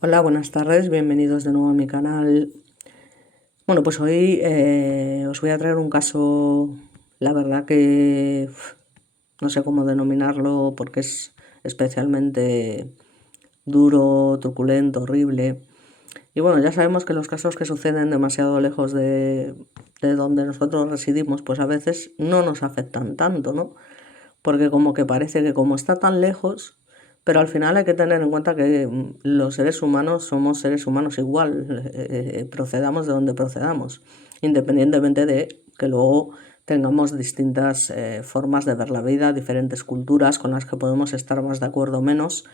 Hola, buenas tardes, bienvenidos de nuevo a mi canal. Bueno, pues hoy os voy a traer un caso, la verdad que no sé cómo denominarlo porque es especialmente duro, truculento, horrible. Y bueno, ya sabemos que los casos que suceden demasiado lejos de donde nosotros residimos, pues a veces no nos afectan tanto, ¿no? Porque como que parece que como está tan lejos, pero al final hay que tener en cuenta que los seres humanos somos seres humanos igual, procedamos de donde procedamos, independientemente de que luego tengamos distintas formas de ver la vida, diferentes culturas con las que podemos estar más de acuerdo o menos,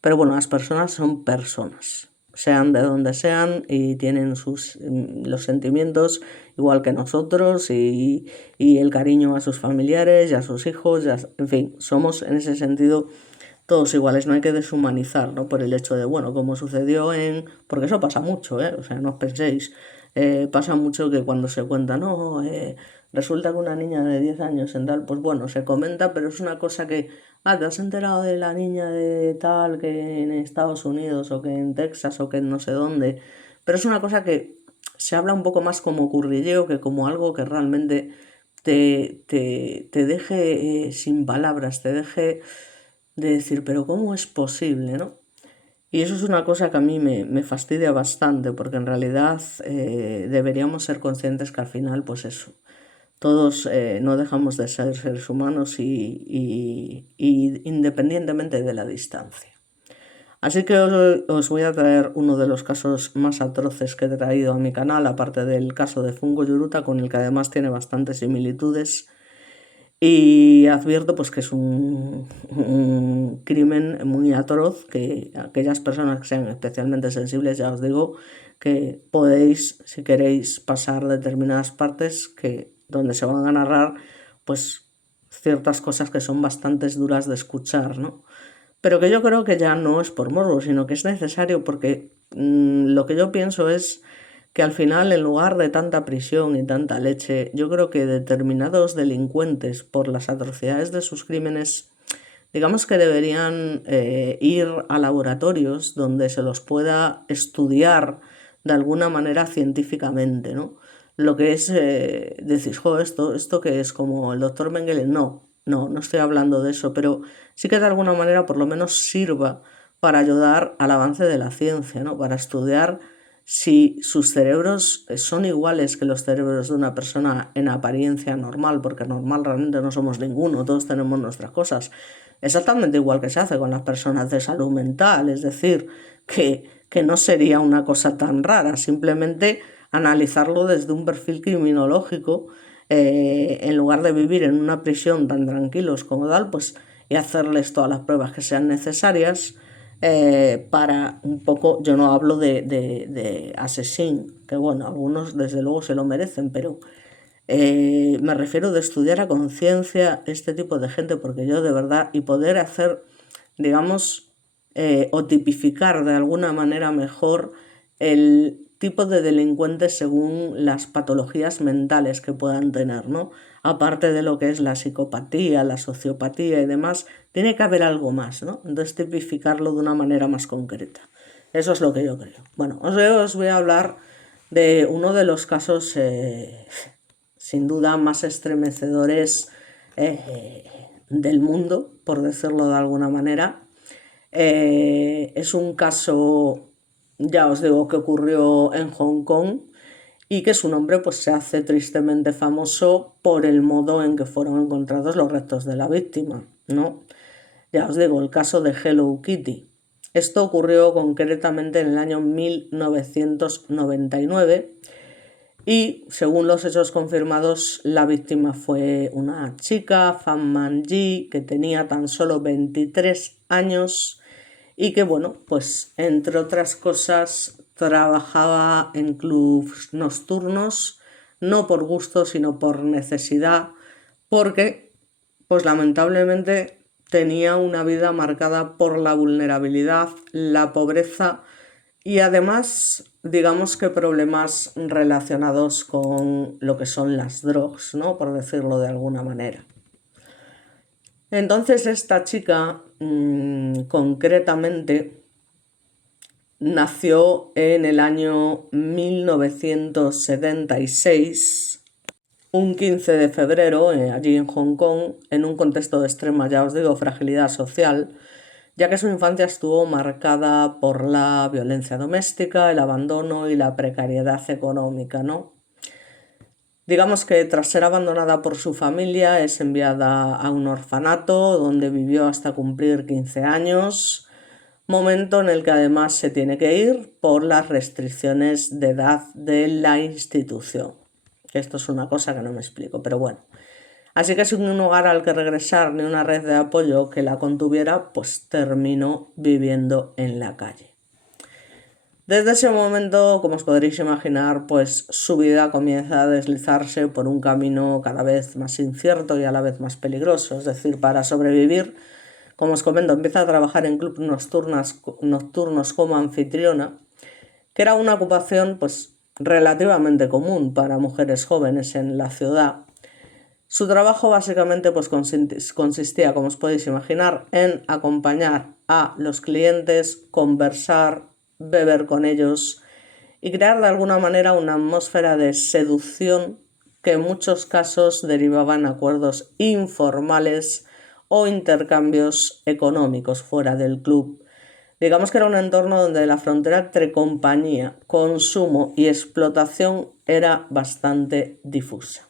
pero bueno, las personas son personas, sean de donde sean y tienen los sentimientos igual que nosotros y el cariño a sus familiares y a sus hijos, en fin, somos en ese sentido todos iguales, no hay que deshumanizar, ¿no? Por el hecho de, bueno, como sucedió porque eso pasa mucho, ¿eh? O sea, no os penséis, pasa mucho que cuando se cuenta, no, resulta que una niña de 10 años en tal, pues bueno, se comenta, pero es una cosa que, te has enterado de la niña de tal que en Estados Unidos o que en Texas o que en no sé dónde, pero es una cosa que se habla un poco más como currilleo que como algo que realmente te deje sin palabras, te deje de decir, pero ¿cómo es posible, no? Y eso es una cosa que a mí me fastidia bastante, porque en realidad deberíamos ser conscientes que al final, pues eso, todos no dejamos de ser seres humanos y independientemente de la distancia. Así que os voy a traer uno de los casos más atroces que he traído a mi canal, aparte del caso de Fungo Yuruta, con el que además tiene bastantes similitudes. Y advierto pues que es un crimen muy atroz, que aquellas personas que sean especialmente sensibles, ya os digo que podéis, si queréis, pasar determinadas partes donde se van a narrar pues ciertas cosas que son bastante duras de escuchar, ¿no? Pero que yo creo que ya no es por morbo, sino que es necesario porque lo que yo pienso es que al final, en lugar de tanta prisión y tanta leche, yo creo que determinados delincuentes, por las atrocidades de sus crímenes, digamos que deberían ir a laboratorios donde se los pueda estudiar de alguna manera científicamente, ¿no? Lo que es decir, jo, esto que es como el doctor Mengele, no estoy hablando de eso, pero sí que de alguna manera por lo menos sirva para ayudar al avance de la ciencia, ¿no? Para estudiar si sus cerebros son iguales que los cerebros de una persona en apariencia normal, porque normal realmente no somos ninguno, todos tenemos nuestras cosas. Exactamente igual que se hace con las personas de salud mental, es decir, que no sería una cosa tan rara, simplemente analizarlo desde un perfil criminológico, en lugar de vivir en una prisión tan tranquilos como tal, pues y hacerles todas las pruebas que sean necesarias para un poco, yo no hablo de asesín, que bueno, algunos desde luego se lo merecen, pero me refiero de estudiar a conciencia este tipo de gente, porque yo de verdad, y poder hacer, digamos, o tipificar de alguna manera mejor el tipo de delincuentes según las patologías mentales que puedan tener, ¿no? Aparte de lo que es la psicopatía, la sociopatía y demás, tiene que haber algo más, ¿no? Entonces tipificarlo de una manera más concreta. Eso es lo que yo creo. Bueno, os voy a hablar de uno de los casos sin duda más estremecedores del mundo, por decirlo de alguna manera. Es un caso, ya os digo, que ocurrió en Hong Kong y que su nombre pues, se hace tristemente famoso por el modo en que fueron encontrados los restos de la víctima, ¿no? Ya os digo, el caso de Hello Kitty. Esto ocurrió concretamente en el año 1999 y, según los hechos confirmados, la víctima fue una chica, Fan Manji, que tenía tan solo 23 años y que, bueno, pues entre otras cosas trabajaba en clubs nocturnos, no por gusto, sino por necesidad, porque, pues lamentablemente, tenía una vida marcada por la vulnerabilidad, la pobreza y además, digamos que problemas relacionados con lo que son las drogas, ¿no? Por decirlo de alguna manera. Entonces esta chica concretamente nació en el año 1976, un 15 de febrero, allí en Hong Kong, en un contexto de extrema, ya os digo, fragilidad social, ya que su infancia estuvo marcada por la violencia doméstica, el abandono y la precariedad económica, ¿no? Digamos que tras ser abandonada por su familia es enviada a un orfanato donde vivió hasta cumplir 15 años, momento en el que además se tiene que ir por las restricciones de edad de la institución. Esto es una cosa que no me explico, pero bueno. Así que sin un hogar al que regresar ni una red de apoyo que la contuviera, pues terminó viviendo en la calle. Desde ese momento, como os podréis imaginar, pues su vida comienza a deslizarse por un camino cada vez más incierto y a la vez más peligroso. Es decir, para sobrevivir, como os comento, empieza a trabajar en clubes nocturnos como anfitriona, que era una ocupación pues relativamente común para mujeres jóvenes en la ciudad. Su trabajo básicamente pues consistía, como os podéis imaginar, en acompañar a los clientes, conversar, beber con ellos y crear de alguna manera una atmósfera de seducción que en muchos casos derivaba en acuerdos informales o intercambios económicos fuera del club. Digamos que era un entorno donde la frontera entre compañía, consumo y explotación era bastante difusa.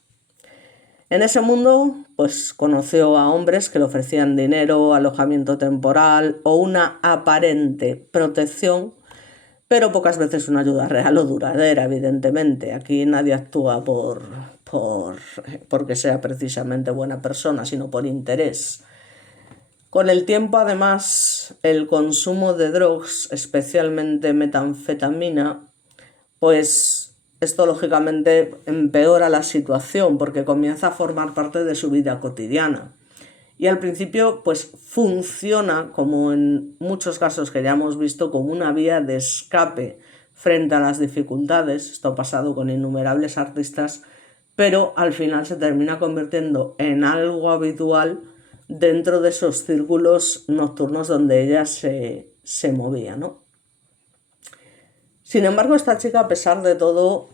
En ese mundo, pues conoció a hombres que le ofrecían dinero, alojamiento temporal o una aparente protección, pero pocas veces una ayuda real o duradera, evidentemente. Aquí nadie actúa porque sea precisamente buena persona, sino por interés. Con el tiempo, además, el consumo de drogas, especialmente metanfetamina, pues esto lógicamente empeora la situación porque comienza a formar parte de su vida cotidiana. Y al principio pues funciona, como en muchos casos que ya hemos visto, como una vía de escape frente a las dificultades. Esto ha pasado con innumerables artistas, pero al final se termina convirtiendo en algo habitual dentro de esos círculos nocturnos donde ella se movía, ¿no? Sin embargo, esta chica, a pesar de todo,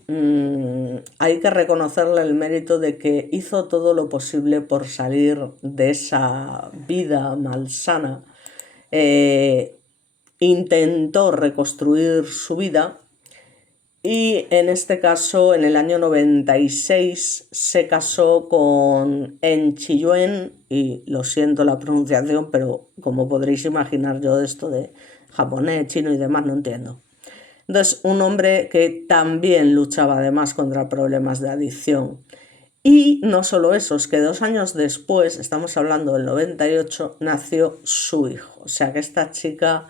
hay que reconocerle el mérito de que hizo todo lo posible por salir de esa vida malsana. Intentó reconstruir su vida y en este caso, en el año 96, se casó con En Chiyuen, y lo siento la pronunciación, pero como podréis imaginar, yo de esto de japonés, chino y demás no entiendo. Entonces, un hombre que también luchaba además contra problemas de adicción. Y no solo eso, es que 2 años después, estamos hablando del 98, nació su hijo. O sea que esta chica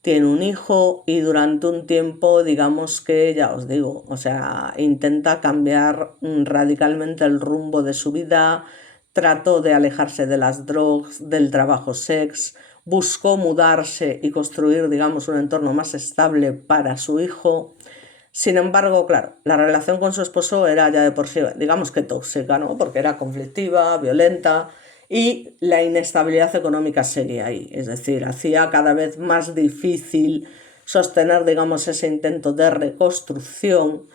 tiene un hijo y durante un tiempo, digamos que, ya os digo, o sea, intenta cambiar radicalmente el rumbo de su vida, trató de alejarse de las drogas, del trabajo sex, buscó mudarse y construir, digamos, un entorno más estable para su hijo. Sin embargo, claro, la relación con su esposo era ya de por sí, digamos que tóxica, ¿no? Porque era conflictiva, violenta y la inestabilidad económica seguía ahí. Es decir, hacía cada vez más difícil sostener, digamos, ese intento de reconstrucción,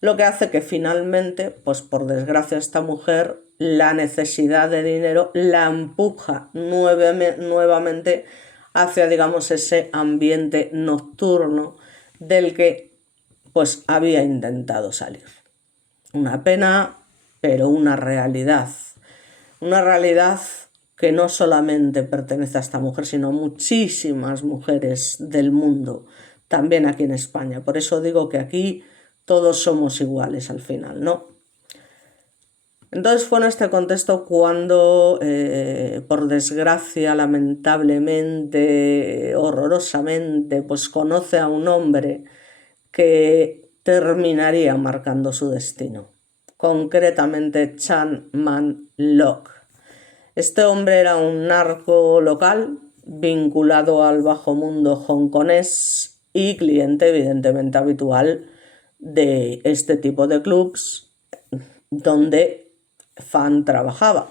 lo que hace que finalmente, pues por desgracia, esta mujer, la necesidad de dinero la empuja nuevamente hacia, digamos, ese ambiente nocturno del que pues había intentado salir. Una pena, pero una realidad. Una realidad que no solamente pertenece a esta mujer, sino a muchísimas mujeres del mundo, también aquí en España. Por eso digo que aquí todos somos iguales al final, ¿no? Entonces fue en este contexto cuando, por desgracia, lamentablemente, horrorosamente, pues conoce a un hombre que terminaría marcando su destino, concretamente Chan Man Lok. Este hombre era un narco local vinculado al bajo mundo hongkonés y cliente evidentemente habitual de este tipo de clubs donde Fan trabajaba.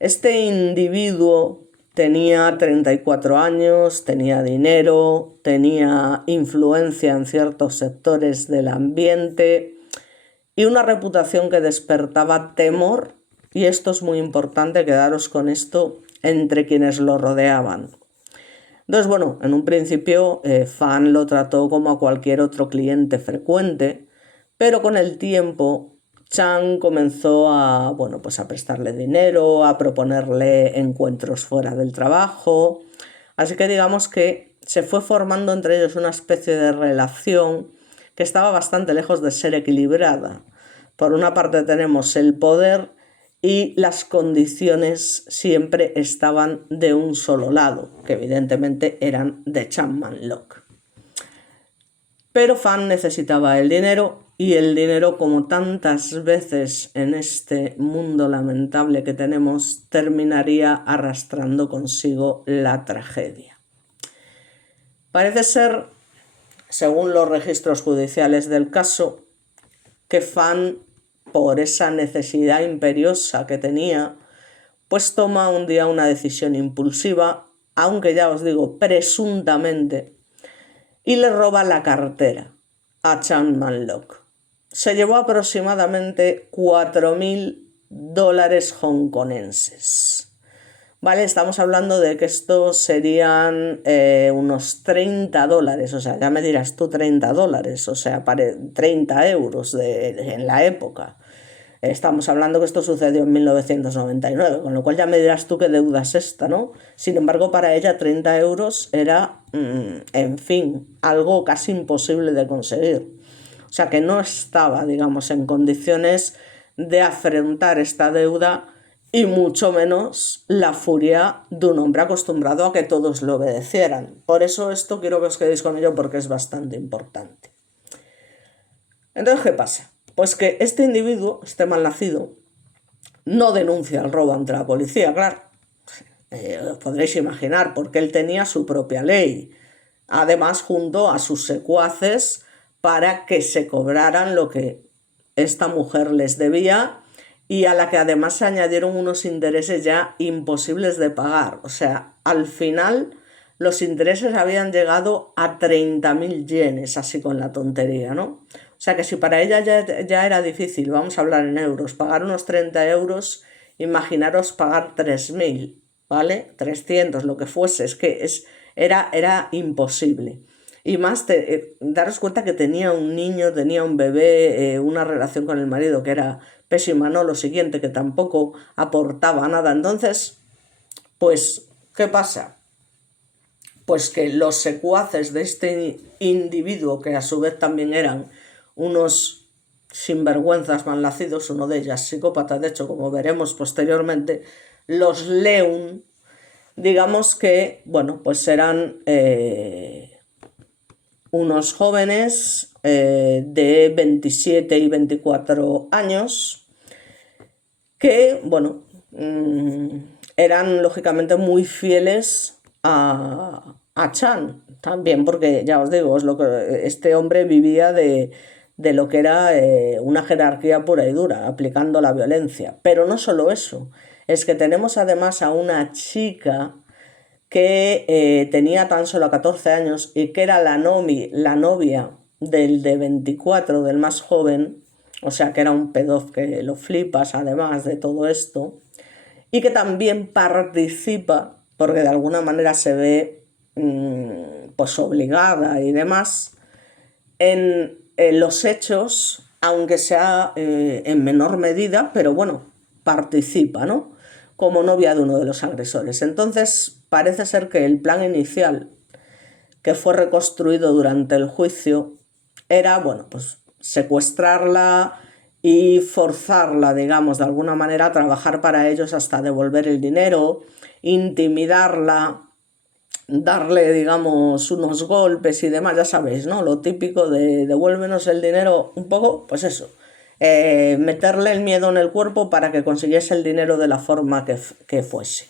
Este individuo tenía 34 años, tenía dinero, tenía influencia en ciertos sectores del ambiente y una reputación que despertaba temor, y esto es muy importante, quedaros con esto, entre quienes lo rodeaban. Entonces, bueno, en un principio Fan lo trató como a cualquier otro cliente frecuente, pero con el tiempo Chang comenzó a, bueno, pues a prestarle dinero, a proponerle encuentros fuera del trabajo, así que digamos que se fue formando entre ellos una especie de relación que estaba bastante lejos de ser equilibrada. Por una parte tenemos el poder y las condiciones siempre estaban de un solo lado, que evidentemente eran de Chan Man Lock. Pero Fan necesitaba el dinero, y el dinero, como tantas veces en este mundo lamentable que tenemos, terminaría arrastrando consigo la tragedia. Parece ser, según los registros judiciales del caso, que Fan, por esa necesidad imperiosa que tenía, pues toma un día una decisión impulsiva, aunque ya os digo, presuntamente, y le roba la cartera a Chan Man Lock. Se llevó aproximadamente $4.000 hongkonenses. ¿Vale? Estamos hablando de que estos serían unos $30, o sea, ya me dirás tú $30, o sea, 30 euros en la época. Estamos hablando que esto sucedió en 1999, con lo cual ya me dirás tú qué deuda es esta, ¿no? Sin embargo, para ella 30 euros era, en fin, algo casi imposible de conseguir. O sea, que no estaba, digamos, en condiciones de afrontar esta deuda, y mucho menos la furia de un hombre acostumbrado a que todos le obedecieran. Por eso esto quiero que os quedéis con ello, porque es bastante importante. Entonces, ¿qué pasa? Pues que este individuo, este malnacido, no denuncia el robo ante la policía, claro. Os podréis imaginar, porque él tenía su propia ley. Además, junto a sus secuaces, para que se cobraran lo que esta mujer les debía, y a la que además se añadieron unos intereses ya imposibles de pagar. O sea, al final los intereses habían llegado a 30.000 yenes, así con la tontería, ¿no? O sea que si para ella ya era difícil, vamos a hablar en euros, pagar unos 30 euros, imaginaros pagar 3.000, ¿vale? 300, lo que fuese, es que era imposible. Y más, daros cuenta que tenía un niño, tenía un bebé, una relación con el marido que era pésima, ¿no? Lo siguiente, que tampoco aportaba nada. Entonces, pues, ¿qué pasa? Pues que los secuaces de este individuo, que a su vez también eran unos sinvergüenzas malnacidos, uno de ellas psicópata, de hecho, como veremos posteriormente, los Leun, digamos que, bueno, pues eran unos jóvenes de 27 y 24 años que, bueno, eran lógicamente muy fieles a Chan, también porque, ya os digo, este hombre vivía de lo que era una jerarquía pura y dura, aplicando la violencia. Pero no solo eso, es que tenemos además a una chica que tenía tan solo 14 años y que era la novia del de 24, del más joven, o sea que era un pedófilo que lo flipas además de todo esto, y que también participa, porque de alguna manera se ve pues obligada y demás, en los hechos, aunque sea en menor medida, pero bueno, participa, ¿no? Como novia de uno de los agresores. Entonces, parece ser que el plan inicial, que fue reconstruido durante el juicio, era, bueno, pues secuestrarla y forzarla, digamos, de alguna manera a trabajar para ellos hasta devolver el dinero, intimidarla, darle, digamos, unos golpes y demás, ya sabéis, ¿no? Lo típico de devuélvenos el dinero, un poco, pues eso. Meterle el miedo en el cuerpo para que consiguiese el dinero de la forma que fuese.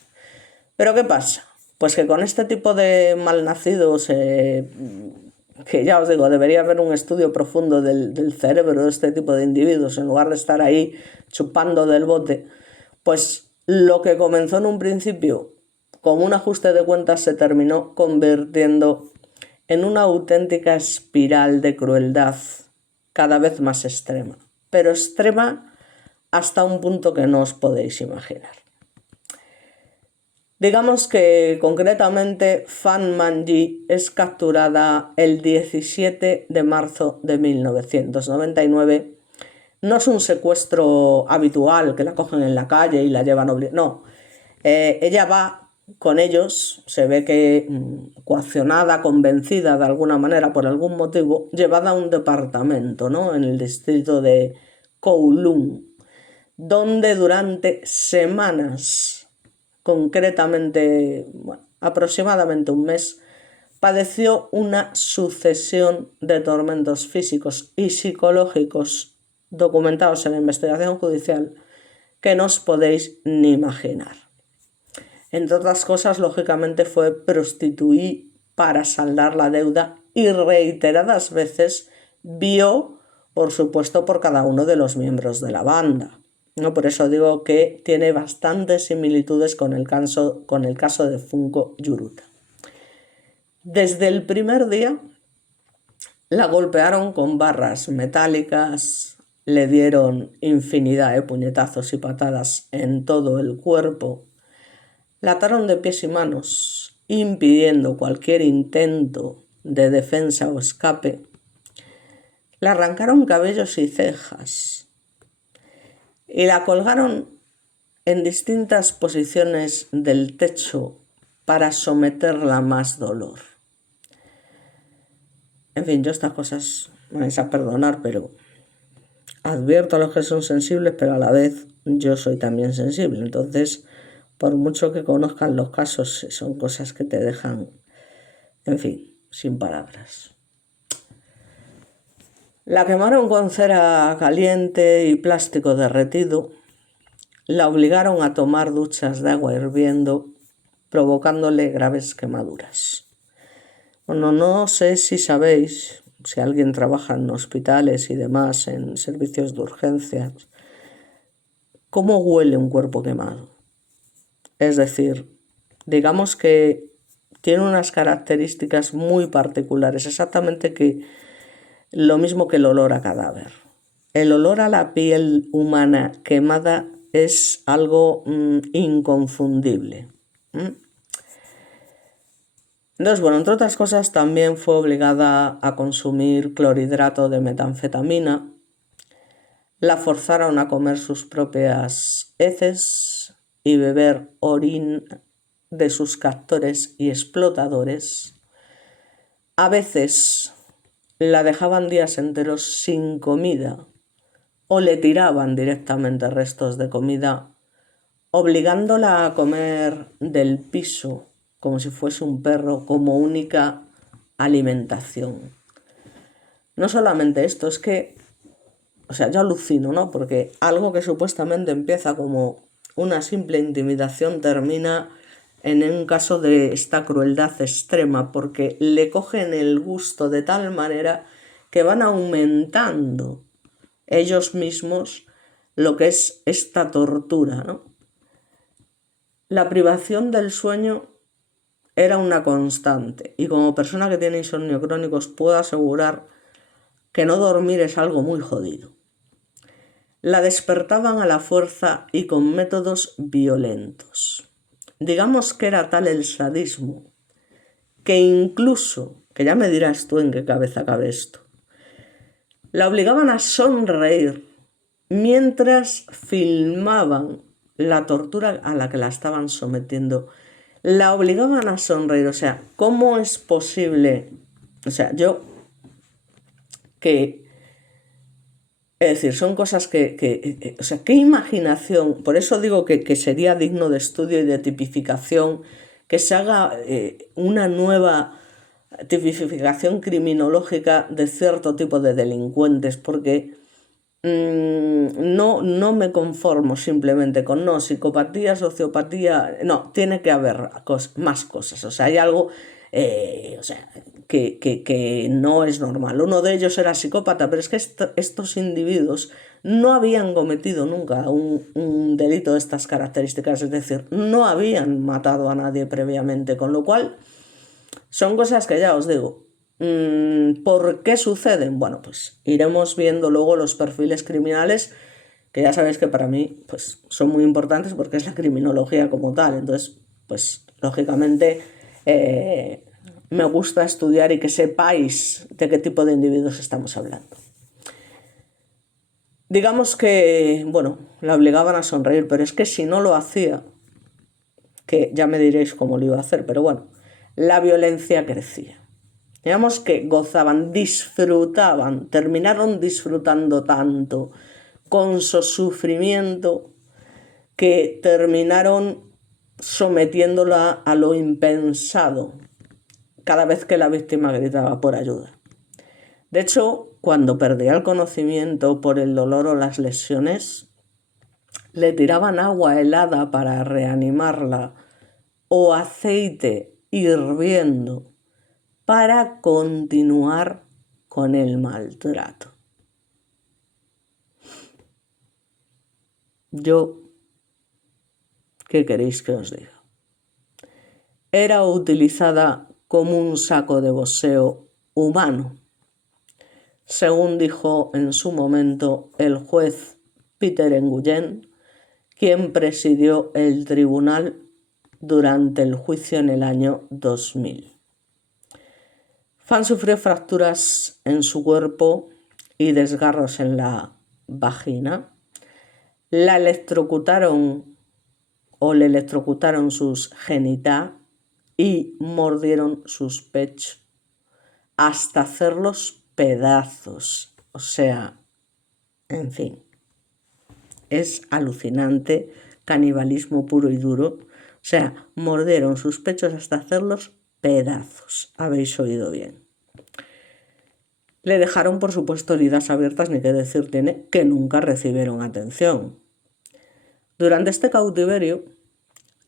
Pero ¿qué pasa? Pues que con este tipo de malnacidos, que ya os digo, debería haber un estudio profundo del cerebro de este tipo de individuos, en lugar de estar ahí chupando del bote, pues lo que comenzó en un principio como un ajuste de cuentas, se terminó convirtiendo en una auténtica espiral de crueldad cada vez más extrema, pero extrema hasta un punto que no os podéis imaginar. Digamos que concretamente Fan Manji es capturada el 17 de marzo de 1999. No es un secuestro habitual que la cogen en la calle y la llevan no. Ella va con ellos, se ve que coaccionada, convencida de alguna manera por algún motivo, llevada a un departamento, ¿no?, en el distrito de Kowloon, donde durante semanas, concretamente, aproximadamente un mes, padeció una sucesión de tormentos físicos y psicológicos documentados en la investigación judicial que no os podéis ni imaginar. Entre otras cosas, lógicamente, fue prostituir para saldar la deuda y reiteradas veces vio, por supuesto, por cada uno de los miembros de la banda. ¿No? Por eso digo que tiene bastantes similitudes con el caso de Funko Yuruta. Desde el primer día la golpearon con barras metálicas, le dieron infinidad de puñetazos y patadas en todo el cuerpo, la ataron de pies y manos, impidiendo cualquier intento de defensa o escape, le arrancaron cabellos y cejas y la colgaron en distintas posiciones del techo para someterla a más dolor. En fin, yo estas cosas me vais a perdonar, pero advierto a los que son sensibles, pero a la vez yo soy también sensible. Entonces, por mucho que conozcan los casos, son cosas que te dejan, en fin, sin palabras. La quemaron con cera caliente y plástico derretido. La obligaron a tomar duchas de agua hirviendo, provocándole graves quemaduras. Bueno, no sé si sabéis, si alguien trabaja en hospitales y demás, en servicios de urgencias, cómo huele un cuerpo quemado. Es decir, digamos que tiene unas características muy particulares, exactamente que lo mismo que el olor a cadáver. El olor a la piel humana quemada es algo inconfundible. Entonces, bueno, entre otras cosas, también fue obligada a consumir clorhidrato de metanfetamina, la forzaron a comer sus propias heces y beber orina de sus captores y explotadores. A veces la dejaban días enteros sin comida o le tiraban directamente restos de comida, obligándola a comer del piso como si fuese un perro, como única alimentación. No solamente esto, es que, yo alucino, ¿no? Porque algo que supuestamente empieza como una simple intimidación termina en un caso de esta crueldad extrema, porque le cogen el gusto de tal manera que van aumentando ellos mismos lo que es esta tortura, ¿no? La privación del sueño era una constante, y como persona que tiene insomnio crónico os puedo asegurar que no dormir es algo muy jodido. La despertaban a la fuerza y con métodos violentos. Digamos que era tal el sadismo que incluso, que ya me dirás tú en qué cabeza cabe esto, la obligaban a sonreír mientras filmaban la tortura a la que la estaban sometiendo. La obligaban a sonreír. ¿Cómo es posible? Es decir, son cosas qué imaginación. Por eso digo que sería digno de estudio y de tipificación, que se haga una nueva tipificación criminológica de cierto tipo de delincuentes, porque no me conformo simplemente con psicopatía, sociopatía, no, tiene que haber más cosas. Hay algo, que no es normal. Uno de ellos era psicópata, pero es que estos individuos no habían cometido nunca un delito de estas características, es decir, no habían matado a nadie previamente, con lo cual son cosas que ya os digo. ¿Por qué suceden? Bueno, pues iremos viendo luego los perfiles criminales, que ya sabéis que para mí pues, son muy importantes porque es la criminología como tal. Entonces, pues lógicamente me gusta estudiar y que sepáis de qué tipo de individuos estamos hablando. Digamos que, bueno, la obligaban a sonreír, pero es que si no lo hacía, que ya me diréis cómo lo iba a hacer, pero bueno, la violencia crecía. Digamos que gozaban, disfrutaban, terminaron disfrutando tanto con su sufrimiento que terminaron sometiéndola a lo impensado cada vez que la víctima gritaba por ayuda. De hecho, cuando perdía el conocimiento por el dolor o las lesiones, le tiraban agua helada para reanimarla o aceite hirviendo para continuar con el maltrato. Yo, ¿qué queréis que os diga? Era utilizada como un saco de boxeo humano, según dijo en su momento el juez Peter Nguyen, quien presidió el tribunal durante el juicio en el año 2000. Fan sufrió fracturas en su cuerpo y desgarros en la vagina. La electrocutaron o le electrocutaron sus genitales y mordieron sus pechos hasta hacerlos pedazos. O sea, en fin, es alucinante, canibalismo puro y duro. O sea, mordieron sus pechos hasta hacerlos pedazos. Habéis oído bien. Le dejaron, por supuesto, heridas abiertas, ni qué decir tiene, que nunca recibieron atención. Durante este cautiverio,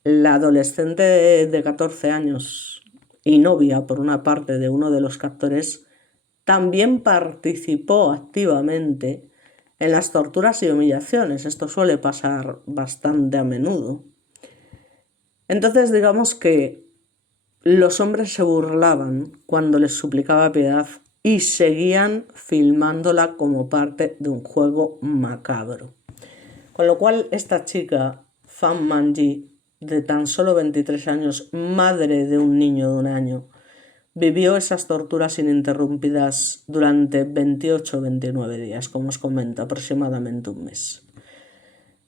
la adolescente de 14 años y novia, por una parte, de uno de los captores, también participó activamente en las torturas y humillaciones. Esto suele pasar bastante a menudo. Entonces, digamos que los hombres se burlaban cuando les suplicaba piedad y seguían filmándola como parte de un juego macabro. Con lo cual, esta chica, Pham Minh, de tan solo 23 años, madre de un niño de 1 año, vivió esas torturas ininterrumpidas durante 28 o 29 días, como os comento, aproximadamente un mes.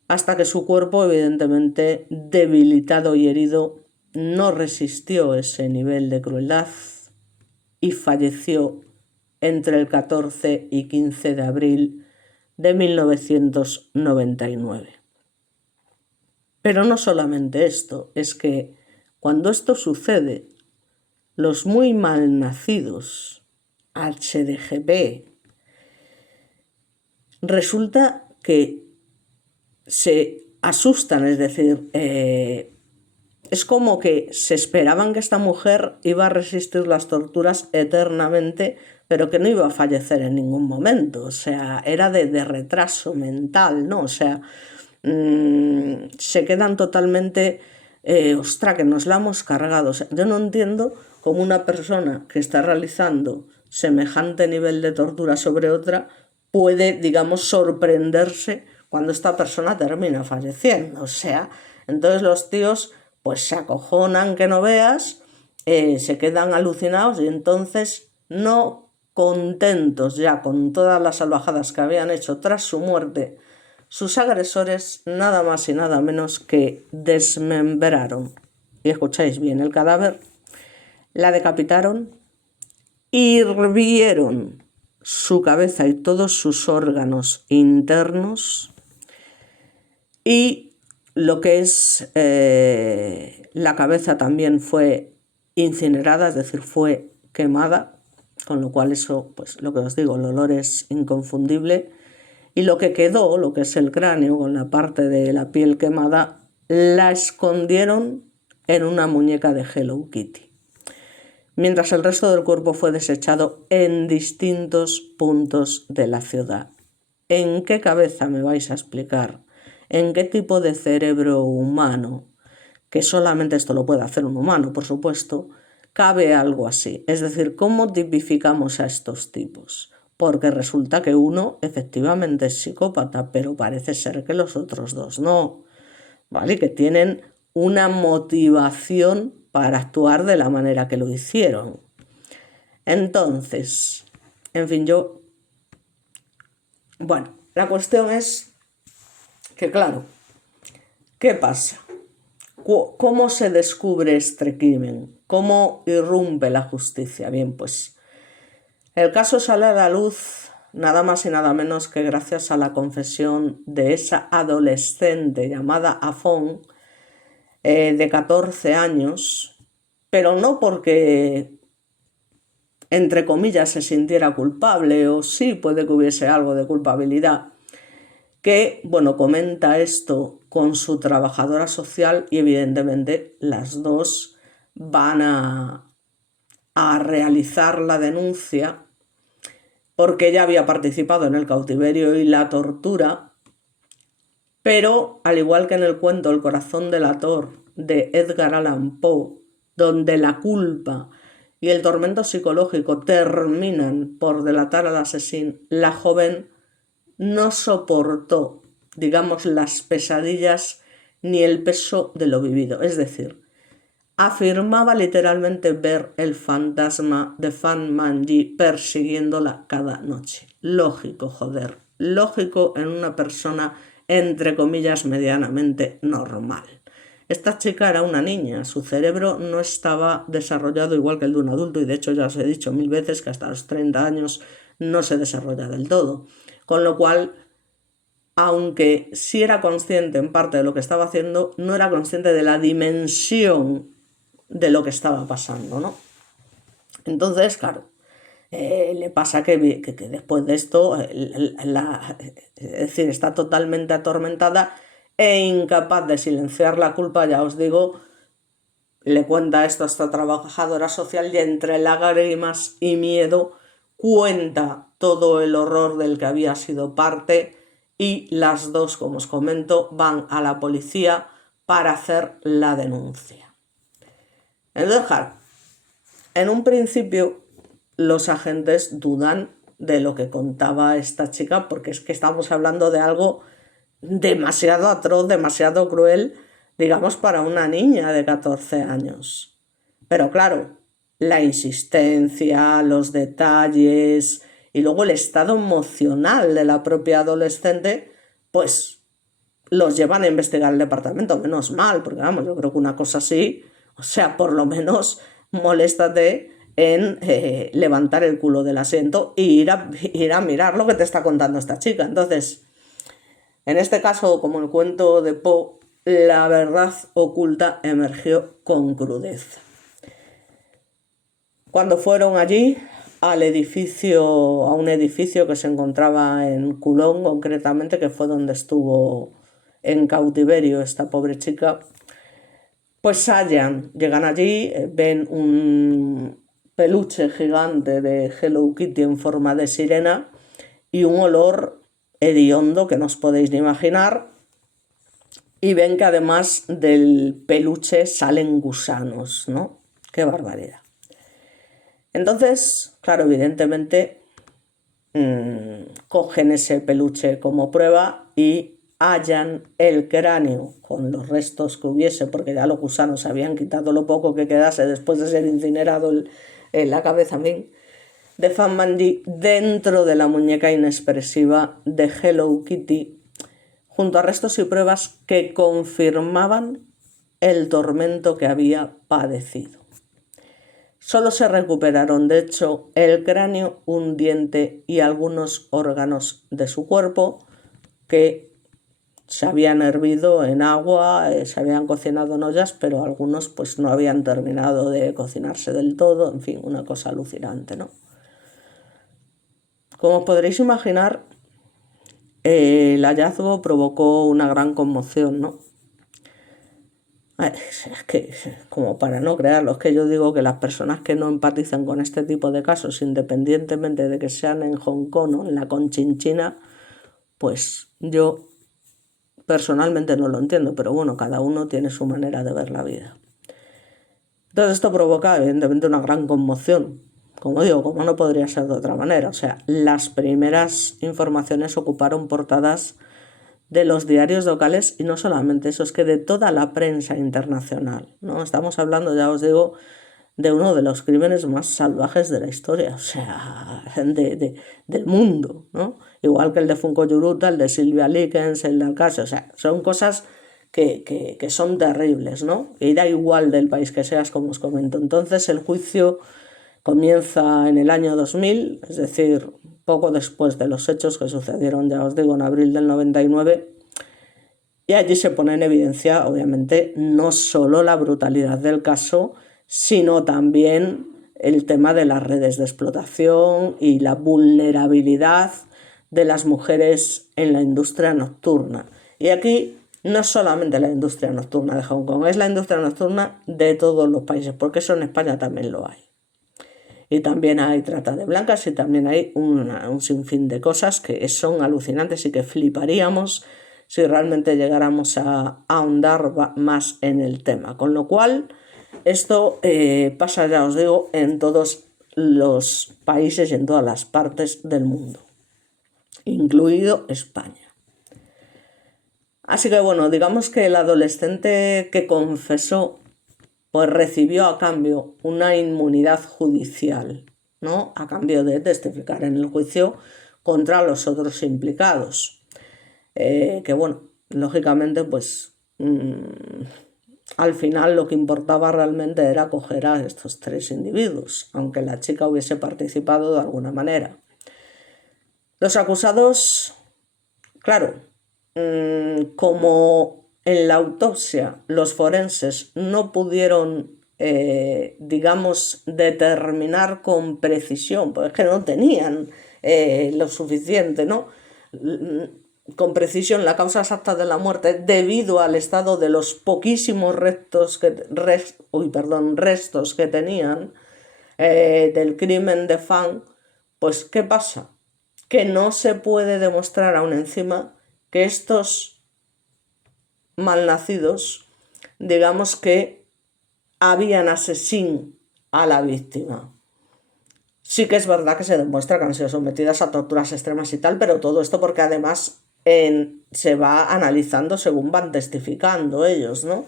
Hasta que su cuerpo, evidentemente debilitado y herido, no resistió ese nivel de crueldad y falleció entre el 14 y 15 de abril de 1999. Pero no solamente esto, es que cuando esto sucede, los muy malnacidos HDGB resulta que se asustan, es decir, es como que se esperaban que esta mujer iba a resistir las torturas eternamente, pero que no iba a fallecer en ningún momento. O sea, era de retraso mental, ¿no? O sea, se quedan totalmente, ostras, que nos la hemos cargado. O sea, yo no entiendo cómo una persona que está realizando semejante nivel de tortura sobre otra puede, digamos, sorprenderse cuando esta persona termina falleciendo. O sea, entonces los tíos pues se acojonan que no veas, se quedan alucinados y entonces, no contentos ya con todas las salvajadas que habían hecho tras su muerte, sus agresores nada más y nada menos que desmembraron, y escucháis bien, el cadáver, la decapitaron, hirvieron su cabeza y todos sus órganos internos y lo que es la cabeza también fue incinerada, es decir, fue quemada, con lo cual eso, pues lo que os digo, el olor es inconfundible. Y lo que quedó, lo que es el cráneo con la parte de la piel quemada, la escondieron en una muñeca de Hello Kitty. mientras el resto del cuerpo fue desechado en distintos puntos de la ciudad. ¿En qué cabeza me vais a explicar? ¿En qué tipo de cerebro humano, que solamente esto lo puede hacer un humano, por supuesto, cabe algo así? Es decir, ¿cómo tipificamos a estos tipos? Porque resulta que uno efectivamente es psicópata, pero parece ser que los otros dos no, ¿vale? Que tienen una motivación para actuar de la manera que lo hicieron. Entonces, en fin, bueno, la cuestión es que, claro, ¿qué pasa? ¿Cómo se descubre este crimen? ¿Cómo irrumpe la justicia? Bien, pues el caso sale a la luz nada más y nada menos que gracias a la confesión de esa adolescente llamada Afón, de 14 años, pero no porque, entre comillas, se sintiera culpable, o sí puede que hubiese algo de culpabilidad, que, bueno, comenta esto con su trabajadora social y evidentemente las dos van a realizar la denuncia porque ella había participado en el cautiverio y la tortura, pero al igual que en el cuento El corazón delator de Edgar Allan Poe, donde la culpa y el tormento psicológico terminan por delatar al asesino, la joven no soportó, digamos, las pesadillas ni el peso de lo vivido. Es decir, afirmaba literalmente ver el fantasma de Fan Manji persiguiéndola cada noche. Lógico, joder. Lógico en una persona, entre comillas, medianamente normal. Esta chica era una niña, su cerebro no estaba desarrollado igual que el de un adulto y de hecho ya os he dicho 1000 veces que hasta los 30 años no se desarrolla del todo. Con lo cual, aunque sí era consciente en parte de lo que estaba haciendo, no era consciente de la dimensión de lo que estaba pasando, ¿no? Entonces, claro, le pasa que después de esto, es decir, está totalmente atormentada e incapaz de silenciar la culpa, ya os digo, le cuenta esto a esta trabajadora social y entre lágrimas y miedo cuenta todo el horror del que había sido parte y las dos, como os comento, van a la policía para hacer la denuncia. Entonces, claro, en un principio los agentes dudan de lo que contaba esta chica porque es que estamos hablando de algo demasiado atroz, demasiado cruel, digamos, para una niña de 14 años. Pero claro, la insistencia, los detalles y luego el estado emocional de la propia adolescente, pues los llevan a investigar el departamento, menos mal, porque vamos, yo creo que una cosa así, o sea, por lo menos moléstate en levantar el culo del asiento e ir a mirar lo que te está contando esta chica. Entonces, en este caso, como el cuento de Poe, la verdad oculta emergió con crudeza. Cuando fueron allí a un edificio que se encontraba en Coulon, concretamente, que fue donde estuvo en cautiverio esta pobre chica, pues llegan allí, ven un peluche gigante de Hello Kitty en forma de sirena y un olor hediondo que no os podéis ni imaginar, y ven que además del peluche salen gusanos, ¿no? ¡Qué barbaridad! Entonces, claro, evidentemente cogen ese peluche como prueba y hallan el cráneo con los restos que hubiese, porque ya los gusanos habían quitado lo poco que quedase después de ser incinerado la cabeza de Fan Manji dentro de la muñeca inexpresiva de Hello Kitty, junto a restos y pruebas que confirmaban el tormento que había padecido. Solo se recuperaron, de hecho, el cráneo, un diente y algunos órganos de su cuerpo que se habían hervido en agua, se habían cocinado en ollas, pero algunos pues no habían terminado de cocinarse del todo, en fin, una cosa alucinante, ¿no? Como podréis imaginar, el hallazgo provocó una gran conmoción, ¿no? Es que, como para no crearlo, es que yo digo que las personas que no empatizan con este tipo de casos, independientemente de que sean en Hong Kong o en la Conchinchina, pues yo personalmente no lo entiendo, pero bueno, cada uno tiene su manera de ver la vida. Entonces esto provoca evidentemente una gran conmoción. Como digo, como no podría ser de otra manera. O sea, las primeras informaciones ocuparon portadas de los diarios locales y no solamente eso, es que de toda la prensa internacional, ¿no? Estamos hablando, ya os digo, de uno de los crímenes más salvajes de la historia, o sea, del mundo, ¿no? Igual que el de Funko Yuruta, el de Silvia Likens, el de Alcácer, o sea, son cosas que son terribles, ¿no? Y da igual del país que seas, como os comento. Entonces el juicio comienza en el año 2000, es decir, poco después de los hechos que sucedieron, ya os digo, en abril del 99, y allí se pone en evidencia, obviamente, no solo la brutalidad del caso, sino también el tema de las redes de explotación y la vulnerabilidad de las mujeres en la industria nocturna. Y aquí no solamente la industria nocturna de Hong Kong, es la industria nocturna de todos los países, porque eso en España también lo hay. Y también hay trata de blancas y también hay un sinfín de cosas que son alucinantes y que fliparíamos si realmente llegáramos a ahondar más en el tema. Con lo cual, esto pasa, ya os digo, en todos los países y en todas las partes del mundo, incluido España. Así que bueno, digamos que el adolescente que confesó pues recibió a cambio una inmunidad judicial, ¿no? A cambio de testificar en el juicio contra los otros implicados. Que bueno, lógicamente pues al final lo que importaba realmente era coger a estos tres individuos, aunque la chica hubiese participado de alguna manera. Los acusados, claro, como en la autopsia los forenses no pudieron, digamos, determinar con precisión, porque es que no tenían lo suficiente, ¿no? Con precisión la causa exacta de la muerte debido al estado de los poquísimos restos que tenían del crimen de Fang, pues ¿qué pasa? Que no se puede demostrar aún encima que estos malnacidos, digamos que habían asesinado a la víctima. Sí que es verdad que se demuestra que han sido sometidas a torturas extremas y tal, pero todo esto porque además se va analizando según van testificando ellos, ¿no?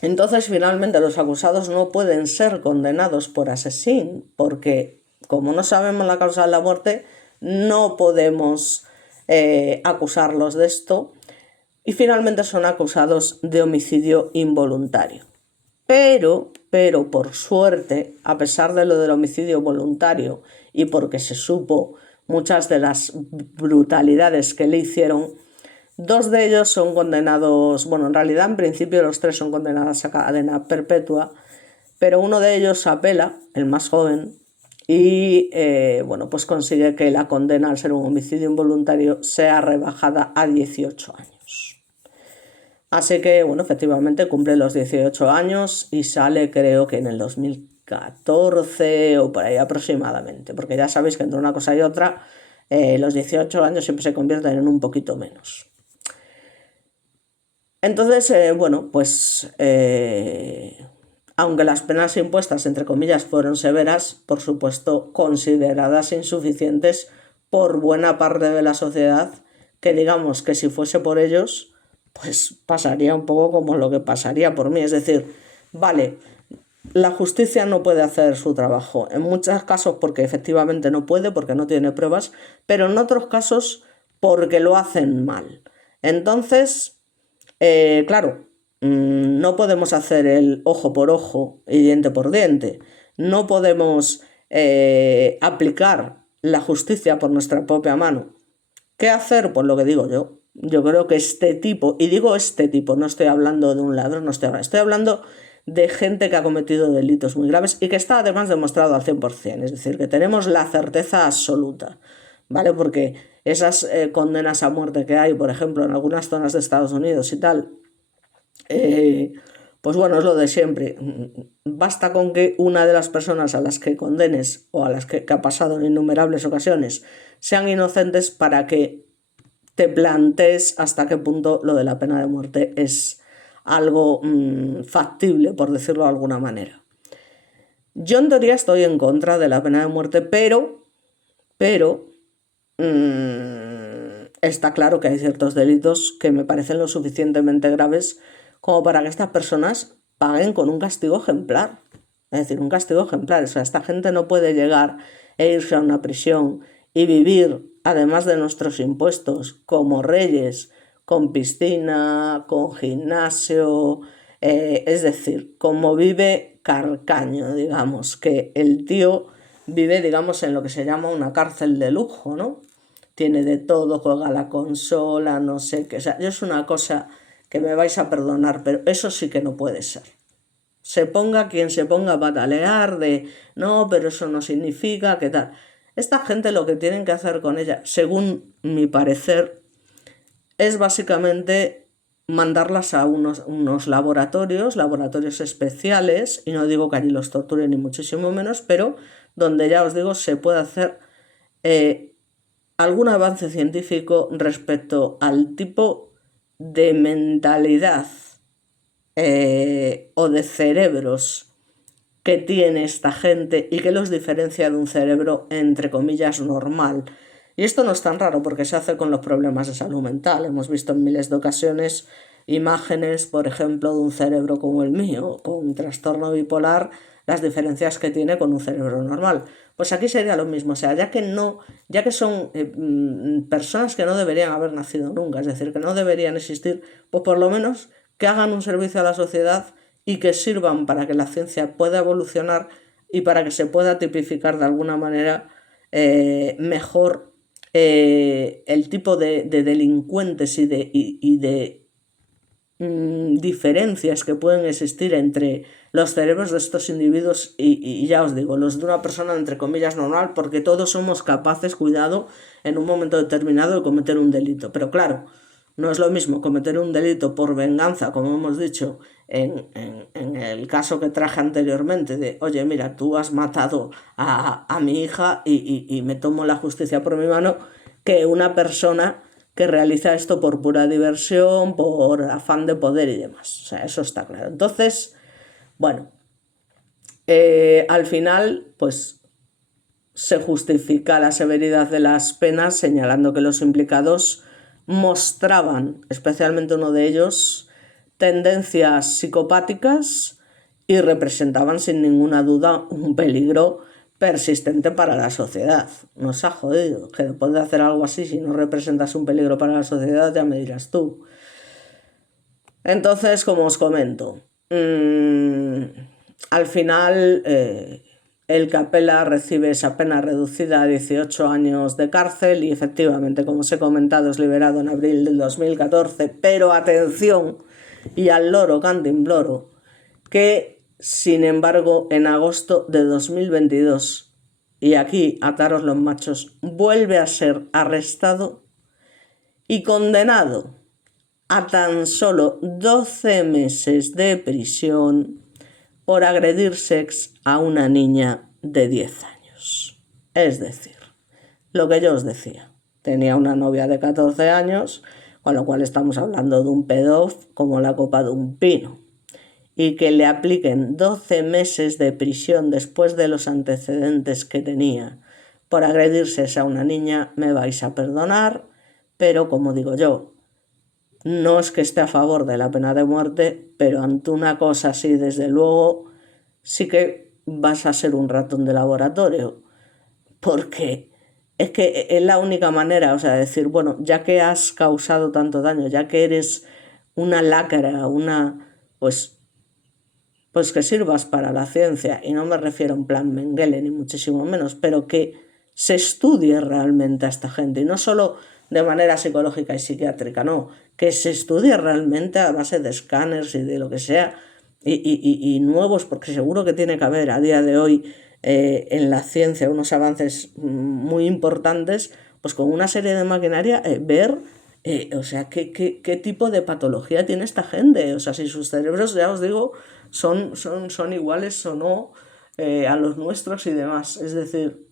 Entonces finalmente los acusados no pueden ser condenados por asesino, porque como no sabemos la causa de la muerte, no podemos acusarlos de esto, y finalmente son acusados de homicidio involuntario. Pero por suerte, a pesar de lo del homicidio voluntario y porque se supo muchas de las brutalidades que le hicieron, dos de ellos son condenados, bueno, en realidad en principio los tres son condenados a cadena perpetua, pero uno de ellos apela, el más joven, y bueno, pues consigue que la condena al ser un homicidio involuntario sea rebajada a 18 años. Así que, bueno, efectivamente cumple los 18 años y sale creo que en el 2014 o por ahí aproximadamente, porque ya sabéis que entre una cosa y otra los 18 años siempre se convierten en un poquito menos. Entonces, bueno, pues aunque las penas impuestas, entre comillas, fueron severas, por supuesto consideradas insuficientes por buena parte de la sociedad, que digamos que si fuese por ellos, pues pasaría un poco como lo que pasaría por mí. Es decir, vale, la justicia no puede hacer su trabajo, en muchos casos porque efectivamente no puede, porque no tiene pruebas, pero en otros casos porque lo hacen mal. Entonces, claro, no podemos hacer el ojo por ojo y diente por diente. No podemos aplicar la justicia por nuestra propia mano. ¿Qué hacer? Pues lo que digo yo. Yo creo que este tipo, y digo este tipo, no estoy hablando de un ladrón, estoy hablando de gente que ha cometido delitos muy graves y que está además demostrado al 100%, es decir, que tenemos la certeza absoluta, ¿vale? Porque esas condenas a muerte que hay, por ejemplo, en algunas zonas de Estados Unidos y tal, Pues bueno, es lo de siempre. Basta con que una de las personas a las que condenes o a las que ha pasado en innumerables ocasiones sean inocentes para que te plantees hasta qué punto lo de la pena de muerte es algo factible, por decirlo de alguna manera. Yo en teoría estoy en contra de la pena de muerte, pero está claro que hay ciertos delitos que me parecen lo suficientemente graves como para que estas personas paguen con un castigo ejemplar. Es decir, un castigo ejemplar. O sea, esta gente no puede llegar e irse a una prisión y vivir, además de nuestros impuestos, como reyes, con piscina, con gimnasio, es decir, como vive Carcaño, digamos, que el tío vive, digamos, en lo que se llama una cárcel de lujo, ¿no? Tiene de todo, juega a la consola, no sé qué. O sea, yo es una cosa que me vais a perdonar, pero eso sí que no puede ser. Se ponga quien se ponga a patalear de, no, pero eso no significa que tal. Esta gente lo que tienen que hacer con ella, según mi parecer, es básicamente mandarlas a unos laboratorios especiales, y no digo que allí los torturen ni muchísimo menos, pero donde ya os digo se puede hacer algún avance científico respecto al tipo de mentalidad o de cerebros que tiene esta gente y que los diferencia de un cerebro, entre comillas, normal. Y esto no es tan raro porque se hace con los problemas de salud mental. Hemos visto en miles de ocasiones imágenes, por ejemplo, de un cerebro como el mío, con un trastorno bipolar, las diferencias que tiene con un cerebro normal. Pues aquí sería lo mismo, o sea, ya que son personas que no deberían haber nacido nunca, es decir, que no deberían existir, pues por lo menos que hagan un servicio a la sociedad y que sirvan para que la ciencia pueda evolucionar y para que se pueda tipificar de alguna manera mejor el tipo de delincuentes y de diferencias que pueden existir entre los cerebros de estos individuos y ya os digo, los de una persona entre comillas normal, porque todos somos capaces, cuidado, en un momento determinado de cometer un delito. Pero claro, no es lo mismo cometer un delito por venganza, como hemos dicho en el caso que traje anteriormente, de, oye, mira, tú has matado a mi hija y me tomo la justicia por mi mano, que una persona que realiza esto por pura diversión, por afán de poder y demás. O sea, eso está claro. Entonces, bueno, al final, pues se justifica la severidad de las penas señalando que los implicados mostraban, especialmente uno de ellos, tendencias psicopáticas y representaban sin ninguna duda un peligro persistente para la sociedad. Nos ha jodido, que después de hacer algo así, si no representas un peligro para la sociedad, ya me dirás tú. Entonces, como os comento, al final el Capela recibe esa pena reducida a 18 años de cárcel y efectivamente, como os he comentado, es liberado en abril del 2014, pero atención, y al loro cantimploro, que sin embargo en agosto de 2022, y aquí ataros los machos, vuelve a ser arrestado y condenado a tan solo 12 meses de prisión por agredir a una niña de 10 años. Es decir, lo que yo os decía, tenía una novia de 14 años, con lo cual estamos hablando de un pedófilo como la copa de un pino. Y que le apliquen 12 meses de prisión después de los antecedentes que tenía por agredirse a una niña, me vais a perdonar, pero como digo yo, no es que esté a favor de la pena de muerte, pero ante una cosa así, desde luego, sí que vas a ser un ratón de laboratorio, porque es que es la única manera, o sea, decir, bueno, ya que has causado tanto daño, ya que eres una lacra, pues que sirvas para la ciencia, y no me refiero en plan Mengele, ni muchísimo menos, pero que se estudie realmente a esta gente, y no solo de manera psicológica y psiquiátrica, no, que se estudie realmente a base de escáneres y de lo que sea, y nuevos, porque seguro que tiene que haber a día de hoy en la ciencia unos avances muy importantes, pues con una serie de maquinaria ver O sea, ¿qué tipo de patología tiene esta gente? O sea, si sus cerebros, ya os digo, son iguales o no a los nuestros y demás. Es decir,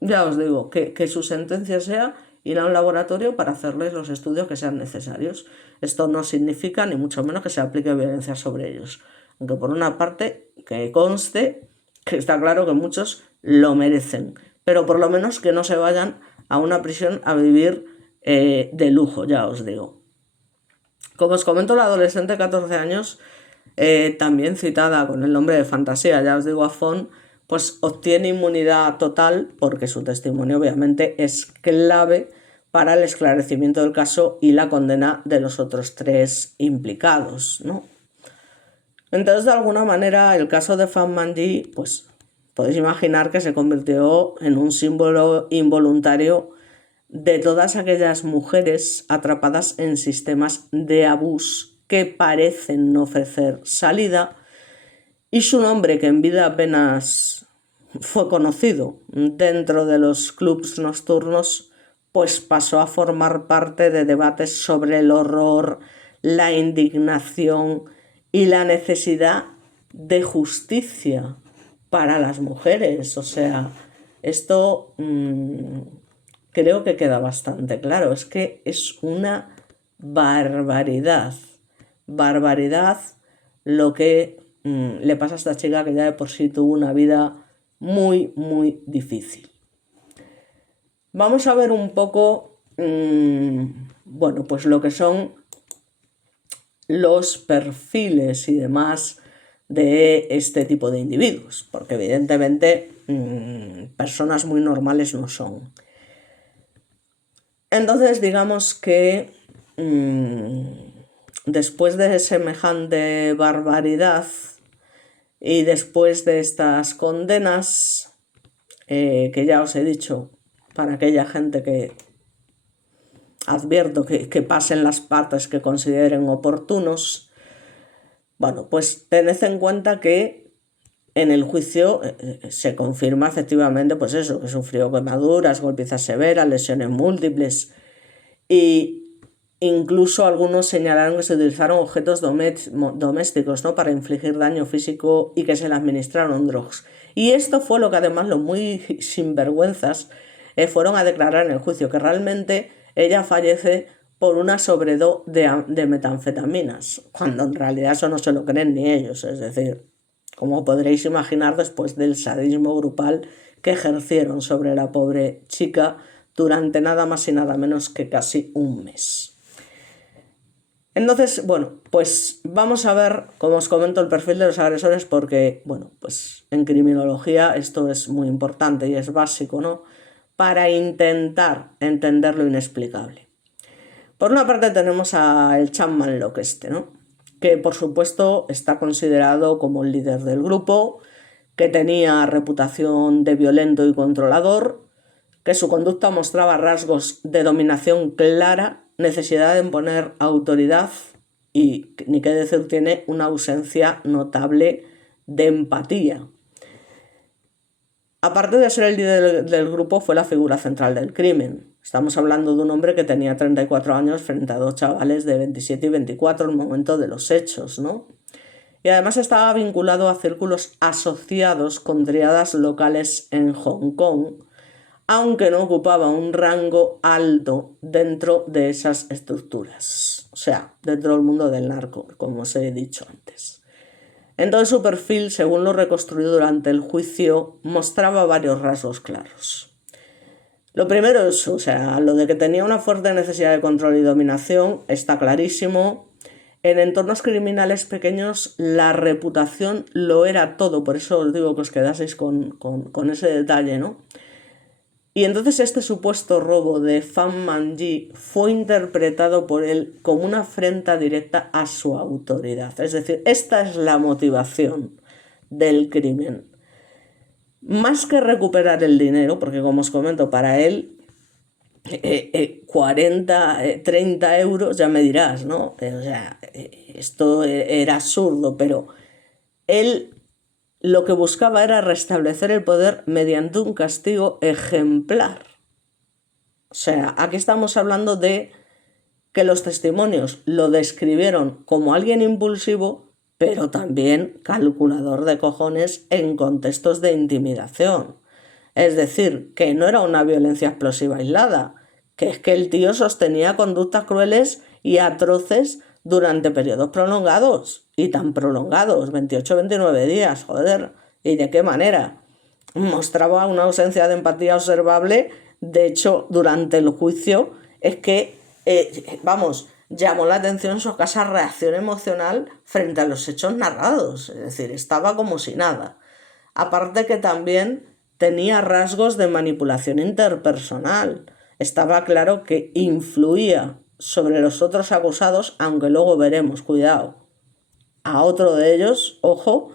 ya os digo, que su sentencia sea ir a un laboratorio para hacerles los estudios que sean necesarios. Esto no significa ni mucho menos que se aplique violencia sobre ellos. Aunque por una parte, que conste que está claro que muchos lo merecen, pero por lo menos que no se vayan a una prisión a vivir de lujo, ya os digo. Como os comento, la adolescente de 14 años, también citada con el nombre de Fantasía, ya os digo, Afón, pues obtiene inmunidad total porque su testimonio obviamente es clave para el esclarecimiento del caso y la condena de los otros 3 implicados, ¿no? Entonces, de alguna manera, el caso de Fan Manji, pues podéis imaginar que se convirtió en un símbolo involuntario de todas aquellas mujeres atrapadas en sistemas de abuso que parecen no ofrecer salida, y su nombre, que en vida apenas fue conocido dentro de los clubs nocturnos, pues pasó a formar parte de debates sobre el horror, la indignación y la necesidad de justicia para las mujeres. O sea, esto creo que queda bastante claro. Es que es una barbaridad lo que le pasa a esta chica, que ya de por sí tuvo una vida muy, muy difícil. Vamos a ver un poco, bueno, pues lo que son los perfiles y demás de este tipo de individuos, porque evidentemente personas muy normales no son. Entonces, digamos que después de semejante barbaridad y después de estas condenas, que ya os he dicho, para aquella gente que advierto que pasen las partes que consideren oportunos, bueno, pues tened en cuenta que en el juicio se confirma efectivamente, pues eso, que sufrió quemaduras, golpizas severas, lesiones múltiples, y incluso algunos señalaron que se utilizaron objetos domésticos, ¿no?, para infligir daño físico, y que se le administraron drogas. Y esto fue lo que además los muy sinvergüenzas fueron a declarar en el juicio, que realmente ella fallece por una sobredosis de metanfetaminas, cuando en realidad eso no se lo creen ni ellos. Es decir, como podréis imaginar, después del sadismo grupal que ejercieron sobre la pobre chica durante nada más y nada menos que casi un mes. Entonces, bueno, pues vamos a ver, como os comento, el perfil de los agresores, porque, bueno, pues en criminología esto es muy importante y es básico, ¿no?, para intentar entender lo inexplicable. Por una parte tenemos al Chapman Locke ¿no?, que por supuesto está considerado como el líder del grupo, que tenía reputación de violento y controlador, que su conducta mostraba rasgos de dominación clara, necesidad de imponer autoridad y, ni qué decir, tiene una ausencia notable de empatía. Aparte de ser el líder del grupo, fue la figura central del crimen. Estamos hablando de un hombre que tenía 34 años frente a 2 chavales de 27 y 24 en el momento de los hechos, ¿no? Y además estaba vinculado a círculos asociados con triadas locales en Hong Kong, aunque no ocupaba un rango alto dentro de esas estructuras, o sea, dentro del mundo del narco, como os he dicho antes. Entonces su perfil, según lo reconstruido durante el juicio, mostraba varios rasgos claros. Lo primero es, o sea, lo de que tenía una fuerte necesidad de control y dominación, está clarísimo. En entornos criminales pequeños la reputación lo era todo, por eso os digo que os quedaseis con ese detalle, ¿no? Y entonces este supuesto robo de Fan Manji fue interpretado por él como una afrenta directa a su autoridad. Es decir, esta es la motivación del crimen. Más que recuperar el dinero, porque como os comento, para él 40, 30 euros, ya me dirás, ¿no? O sea, esto era absurdo, pero él lo que buscaba era restablecer el poder mediante un castigo ejemplar. O sea, aquí estamos hablando de que los testimonios lo describieron como alguien impulsivo, pero también calculador de cojones en contextos de intimidación. Es decir, que no era una violencia explosiva aislada, que es que el tío sostenía conductas crueles y atroces durante periodos prolongados, y tan prolongados, 28-29 días, joder, ¿y de qué manera? Mostraba una ausencia de empatía observable. De hecho, durante el juicio es que, llamó la atención su escasa reacción emocional frente a los hechos narrados, es decir, estaba como si nada. Aparte que también tenía rasgos de manipulación interpersonal. Estaba claro que influía sobre los otros acusados, aunque luego veremos, cuidado, a otro de ellos, ojo,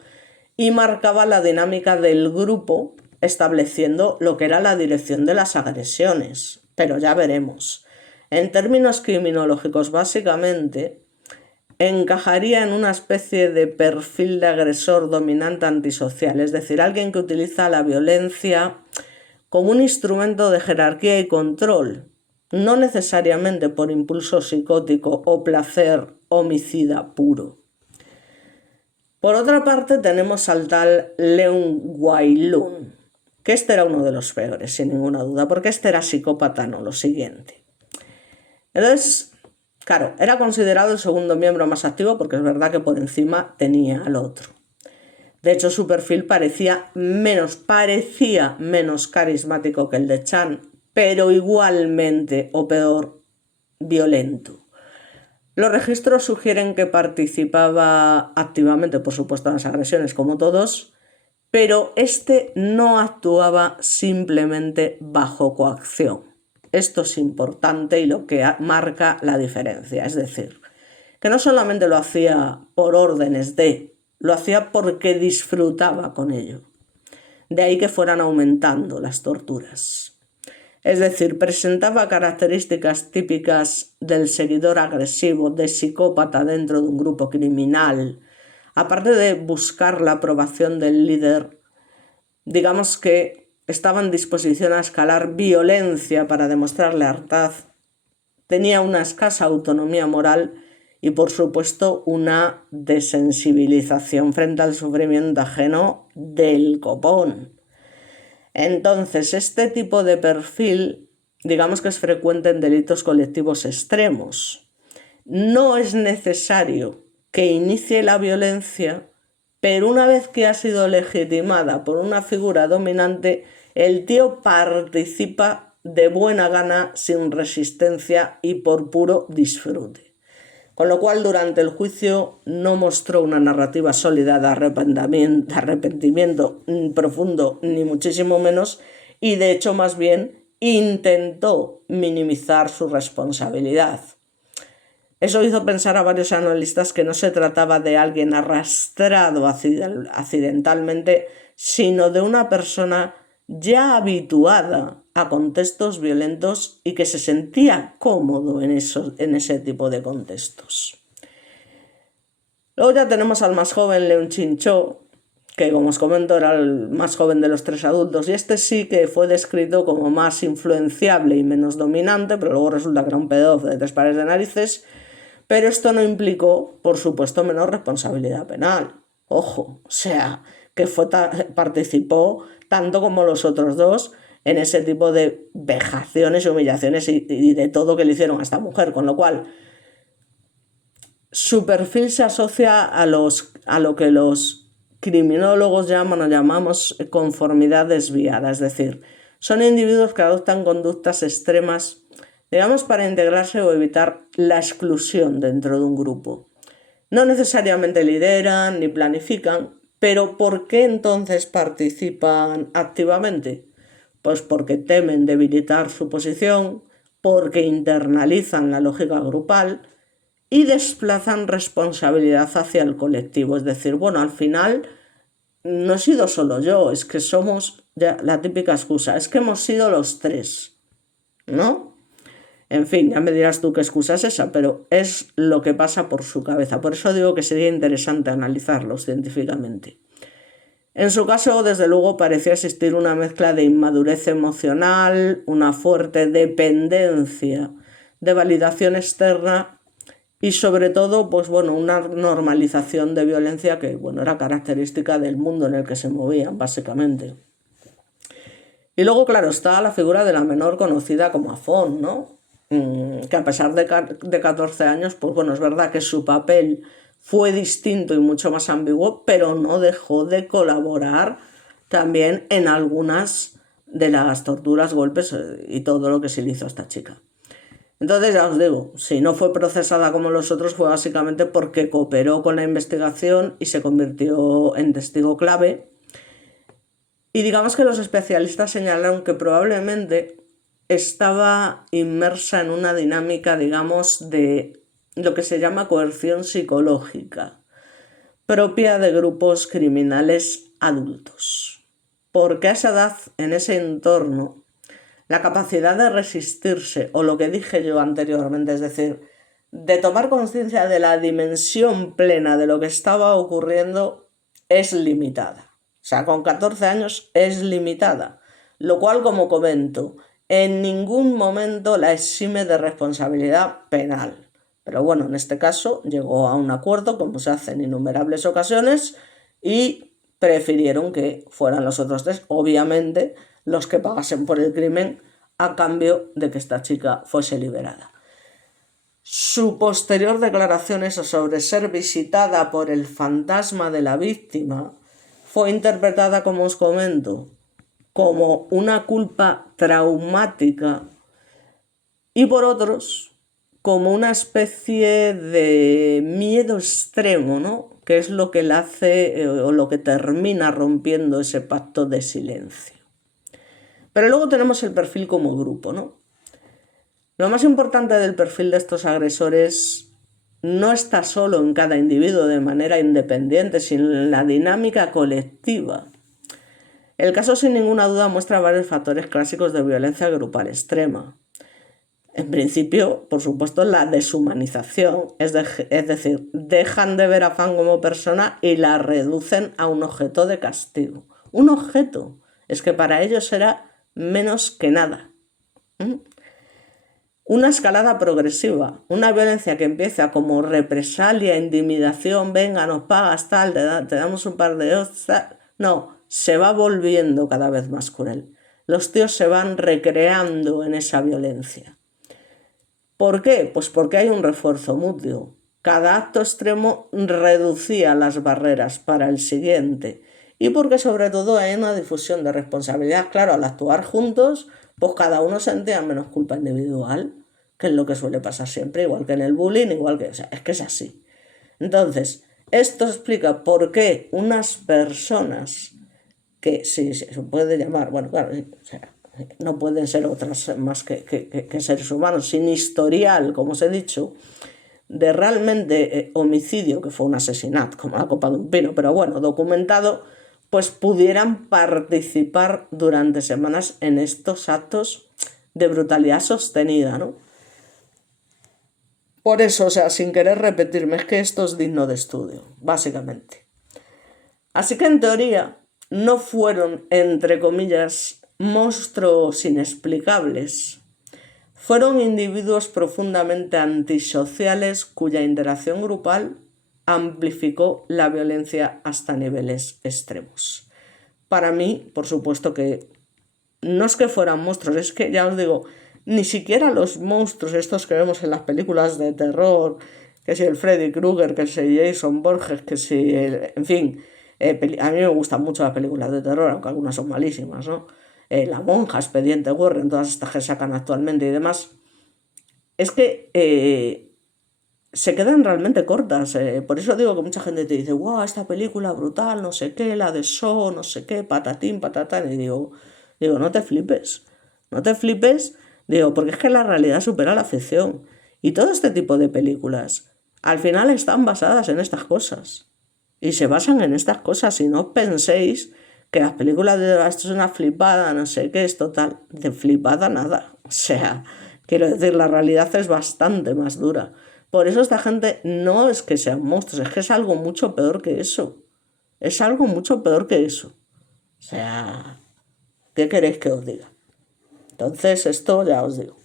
y marcaba la dinámica del grupo, estableciendo lo que era la dirección de las agresiones. Pero ya veremos. En términos criminológicos, básicamente, encajaría en una especie de perfil de agresor dominante antisocial, es decir, alguien que utiliza la violencia como un instrumento de jerarquía y control, no necesariamente por impulso psicótico o placer homicida puro. Por otra parte, tenemos al tal Leung Wai-lun, que este era uno de los peores, sin ninguna duda, porque este era psicópata, no lo siguiente. Entonces, claro, era considerado el segundo miembro más activo porque es verdad que por encima tenía al otro. De hecho, su perfil parecía menos carismático que el de Chan, pero igualmente, o peor, violento. Los registros sugieren que participaba activamente, por supuesto, en las agresiones, como todos, pero este no actuaba simplemente bajo coacción. Esto es importante y lo que marca la diferencia, es decir, que no solamente lo hacía por órdenes lo hacía porque disfrutaba con ello. De ahí que fueran aumentando las torturas. Es decir, presentaba características típicas del seguidor agresivo, de psicópata dentro de un grupo criminal. Aparte de buscar la aprobación del líder, digamos que estaba en disposición a escalar violencia para demostrar lealtad. Tenía una escasa autonomía moral y, por supuesto, una desensibilización frente al sufrimiento ajeno del copón. Entonces, este tipo de perfil, digamos que es frecuente en delitos colectivos extremos. No es necesario que inicie la violencia, pero una vez que ha sido legitimada por una figura dominante, el tío participa de buena gana, sin resistencia y por puro disfrute. Con lo cual, durante el juicio no mostró una narrativa sólida de arrepentimiento profundo, ni muchísimo menos, y de hecho más bien intentó minimizar su responsabilidad. Eso hizo pensar a varios analistas que no se trataba de alguien arrastrado accidentalmente, sino de una persona ya habituada a contextos violentos y que se sentía cómodo en ese tipo de contextos. Luego ya tenemos al más joven, Leung Chin-cho, que como os comento era el más joven de los tres adultos, y este sí que fue descrito como más influenciable y menos dominante, pero luego resulta que era un pedófilo de 3 pares de narices, pero esto no implicó, por supuesto, menor responsabilidad penal. Ojo, o sea, que participó tanto como los otros dos en ese tipo de vejaciones, humillaciones y de todo que le hicieron a esta mujer, con lo cual su perfil se asocia a lo que los criminólogos llamamos conformidad desviada, es decir, son individuos que adoptan conductas extremas, digamos, para integrarse o evitar la exclusión dentro de un grupo. No necesariamente lideran ni planifican, pero ¿por qué entonces participan activamente? Pues porque temen debilitar su posición, porque internalizan la lógica grupal y desplazan responsabilidad hacia el colectivo. Es decir, bueno, al final no he sido solo yo, es que somos, ya, la típica excusa, es que hemos sido los tres, ¿no? En fin, ya me dirás tú qué excusa es esa, pero es lo que pasa por su cabeza. Por eso digo que sería interesante analizarlos científicamente. En su caso, desde luego, parecía existir una mezcla de inmadurez emocional, una fuerte dependencia de validación externa y sobre todo, pues bueno, una normalización de violencia que, bueno, era característica del mundo en el que se movían, básicamente. Y luego, claro, está la figura de la menor conocida como Afón, ¿no? Que a pesar de 14 años, pues bueno, es verdad que su papel fue distinto y mucho más ambiguo, pero no dejó de colaborar también en algunas de las torturas, golpes y todo lo que se le hizo a esta chica. Entonces, ya os digo, si no fue procesada como los otros fue básicamente porque cooperó con la investigación y se convirtió en testigo clave. Y digamos que los especialistas señalaron que probablemente estaba inmersa en una dinámica, digamos, de lo que se llama coerción psicológica, propia de grupos criminales adultos. Porque a esa edad, en ese entorno, la capacidad de resistirse, o lo que dije yo anteriormente, es decir, de tomar conciencia de la dimensión plena de lo que estaba ocurriendo, es limitada. O sea, con 14 años es limitada, lo cual, como comento, en ningún momento la exime de responsabilidad penal. Pero bueno, en este caso llegó a un acuerdo, como se hace en innumerables ocasiones, y prefirieron que fueran los otros tres, obviamente, los que pagasen por el crimen a cambio de que esta chica fuese liberada. Su posterior declaración sobre ser visitada por el fantasma de la víctima fue interpretada, como os comento, como una culpa traumática y por otros como una especie de miedo extremo, ¿no? Que es lo que le hace o lo que termina rompiendo ese pacto de silencio. Pero luego tenemos el perfil como grupo, ¿no? Lo más importante del perfil de estos agresores no está solo en cada individuo de manera independiente, sino en la dinámica colectiva. El caso, sin ninguna duda, muestra varios factores clásicos de violencia grupal extrema. En principio, por supuesto, la deshumanización, es decir, dejan de ver a Fan como persona y la reducen a un objeto de castigo. Un objeto, es que para ellos era menos que nada. Una escalada progresiva, una violencia que empieza como represalia, intimidación, venga, nos pagas tal, te damos un par de hostias. No, se va volviendo cada vez más cruel. Los tíos se van recreando en esa violencia. ¿Por qué? Pues porque hay un refuerzo mutuo. Cada acto extremo reducía las barreras para el siguiente. Y porque sobre todo hay una difusión de responsabilidad. Claro, al actuar juntos, pues cada uno sentía menos culpa individual, que es lo que suele pasar siempre, igual que en el bullying, igual que... O sea, es que es así. Entonces, esto explica por qué unas personas que sí, se puede llamar, bueno, claro, o sea, no pueden ser otras más que seres humanos, sin historial, como os he dicho, de realmente homicidio, que fue un asesinato, como la copa de un pino, pero bueno, documentado, pues pudieran participar durante semanas en estos actos de brutalidad sostenida, ¿no? Por eso, o sea, sin querer repetirme, es que esto es digno de estudio, básicamente. Así que en teoría no fueron, entre comillas, monstruos inexplicables. Fueron individuos profundamente antisociales cuya interacción grupal amplificó la violencia hasta niveles extremos. Para mí, por supuesto que no es que fueran monstruos, es que ya os digo, ni siquiera los monstruos estos que vemos en las películas de terror, que si el Freddy Krueger, que si Jason Borges, que si... en fin, a mí me gustan mucho las películas de terror, aunque algunas son malísimas, ¿no? La Monja, Expediente Warren, todas estas que sacan actualmente y demás, es que se quedan realmente cortas. Por eso digo que mucha gente te dice, wow, esta película brutal, no sé qué, la de Saw, no sé qué, patatín, patatán, y digo, no te flipes, digo, porque es que la realidad supera la ficción. Y todo este tipo de películas, al final están basadas en estas cosas. Y se basan en estas cosas, y no penséis que las películas de esto es una flipada, no sé qué, es total, de flipada nada. O sea, quiero decir, la realidad es bastante más dura. Por eso esta gente no es que sean monstruos, es que es algo mucho peor que eso. Es algo mucho peor que eso. O sea, ¿qué queréis que os diga? Entonces, esto ya os digo.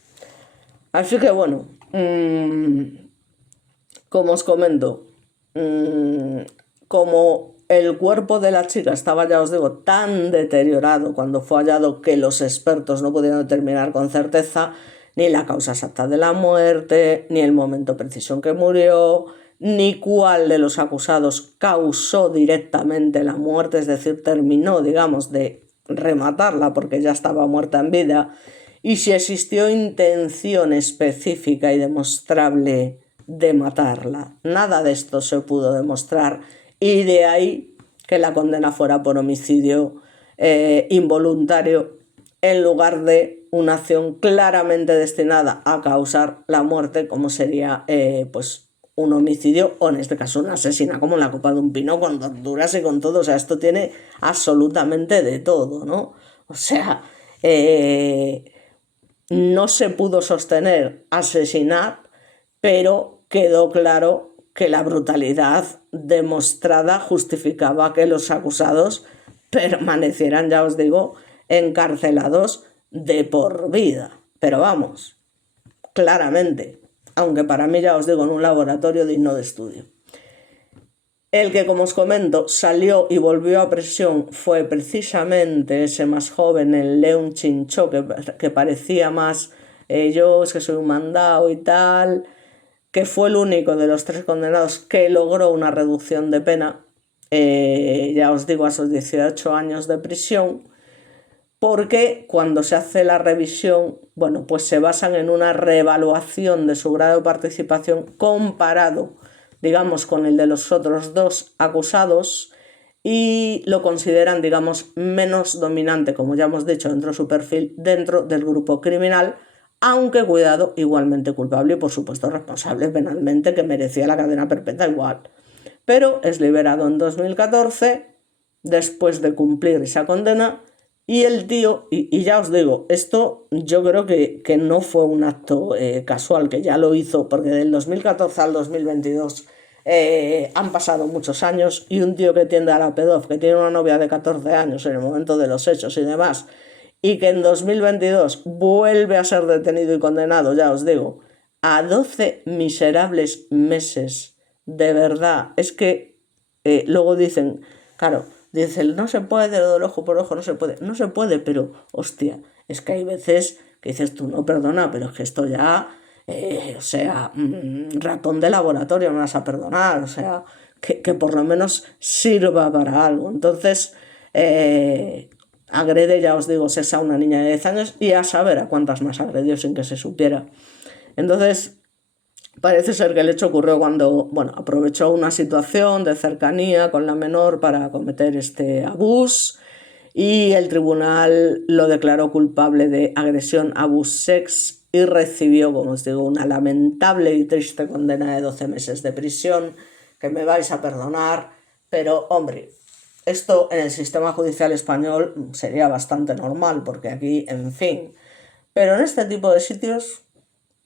Así que bueno, como os comento, como el cuerpo de la chica estaba, ya os digo, tan deteriorado cuando fue hallado que los expertos no pudieron determinar con certeza ni la causa exacta de la muerte, ni el momento preciso en que murió, ni cuál de los acusados causó directamente la muerte, es decir, terminó, digamos, de rematarla porque ya estaba muerta en vida, y si existió intención específica y demostrable de matarla. Nada de esto se pudo demostrar y de ahí que la condena fuera por homicidio involuntario en lugar de una acción claramente destinada a causar la muerte, como sería pues un homicidio o en este caso una asesina, como en la copa de un pino, con torturas y con todo. O sea, esto tiene absolutamente de todo, ¿no? O sea, no se pudo sostener asesinar, pero quedó claro que la brutalidad demostrada justificaba que los acusados permanecieran, ya os digo, encarcelados de por vida. Pero vamos, claramente, aunque para mí, ya os digo, en un laboratorio digno de estudio. El que, como os comento, salió y volvió a prisión fue precisamente ese más joven, el León Chinchó, que parecía más yo es que soy un mandado y tal, que fue el único de los 3 condenados que logró una reducción de pena, ya os digo, a sus 18 años de prisión, porque cuando se hace la revisión, bueno, pues se basan en una reevaluación de su grado de participación comparado, digamos, con el de los otros 2 acusados y lo consideran, digamos, menos dominante, como ya hemos dicho, dentro de su perfil, dentro del grupo criminal, aunque, cuidado, igualmente culpable y, por supuesto, responsable penalmente, que merecía la cadena perpetua igual. Pero es liberado en 2014, después de cumplir esa condena, y el tío, y ya os digo, esto yo creo que no fue un acto casual, que ya lo hizo, porque del 2014 al 2022 han pasado muchos años, y un tío que tiende a la pedof, que tiene una novia de 14 años en el momento de los hechos y demás, y que en 2022 vuelve a ser detenido y condenado, ya os digo, a 12 miserables meses, de verdad, es que luego dicen, claro, dicen, no se puede, lo del ojo por ojo, no se puede, pero hostia, es que hay veces que dices tú, no, perdona, pero es que esto ya, o sea, ratón de laboratorio me vas a perdonar, o sea, que por lo menos sirva para algo. Entonces, agrede, ya os digo, sesa a una niña de 10 años y a saber a cuántas más agredió sin que se supiera. Entonces, parece ser que el hecho ocurrió cuando, bueno, aprovechó una situación de cercanía con la menor para cometer este abuso, y el tribunal lo declaró culpable de agresión, abuso, sex, y recibió, como os digo, una lamentable y triste condena de 12 meses de prisión, que me vais a perdonar, pero hombre, esto en el sistema judicial español sería bastante normal, porque aquí, en fin, pero en este tipo de sitios,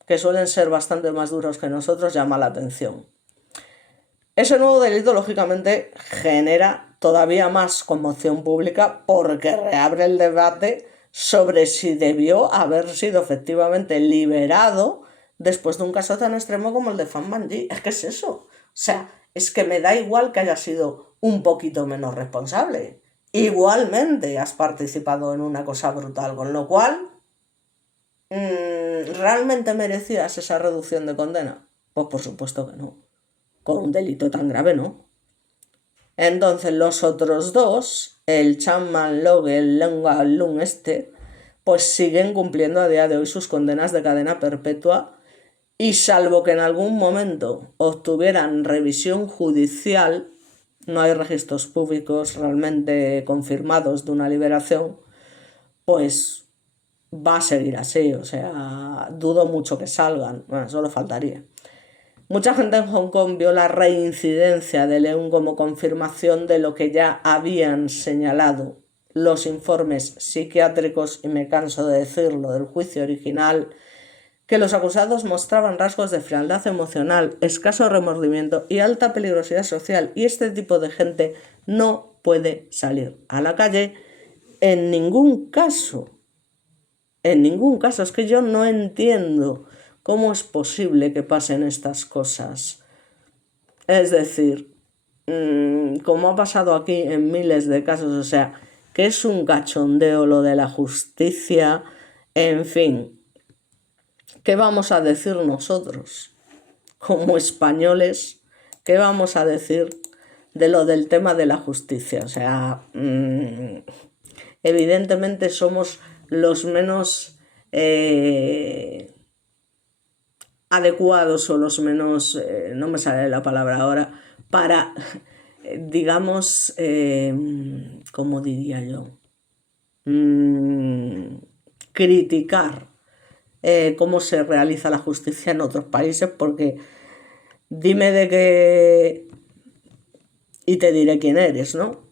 que suelen ser bastante más duros que nosotros, llama la atención. Ese nuevo delito, lógicamente, genera todavía más conmoción pública porque reabre el debate sobre si debió haber sido efectivamente liberado después de un caso tan extremo como el de Fan Manji. Es que es eso. O sea, es que me da igual que haya sido un poquito menos responsable. Igualmente has participado en una cosa brutal, con lo cual, ¿realmente merecías esa reducción de condena? Pues por supuesto que no. Con un delito tan grave, ¿no? Entonces los otros 2, el Chapman Log y el Lenga Lung pues siguen cumpliendo a día de hoy sus condenas de cadena perpetua, y salvo que en algún momento obtuvieran revisión judicial, no hay registros públicos realmente confirmados de una liberación, pues va a seguir así. O sea, dudo mucho que salgan, bueno, solo faltaría. Mucha gente en Hong Kong vio la reincidencia de Leung como confirmación de lo que ya habían señalado los informes psiquiátricos, y me canso de decirlo, del juicio original, que los acusados mostraban rasgos de frialdad emocional, escaso remordimiento y alta peligrosidad social, y este tipo de gente no puede salir a la calle en ningún caso. En ningún caso. Es que yo no entiendo ¿Cómo es posible que pasen estas cosas? Es decir, como ha pasado aquí en miles de casos, o sea, que es un cachondeo lo de la justicia, en fin, ¿qué vamos a decir nosotros como españoles? ¿Qué vamos a decir de lo del tema de la justicia? O sea, evidentemente somos los menos adecuados o los menos, no me sale la palabra ahora, para, digamos, ¿cómo diría yo? Criticar cómo se realiza la justicia en otros países, porque dime de qué y te diré quién eres, ¿no?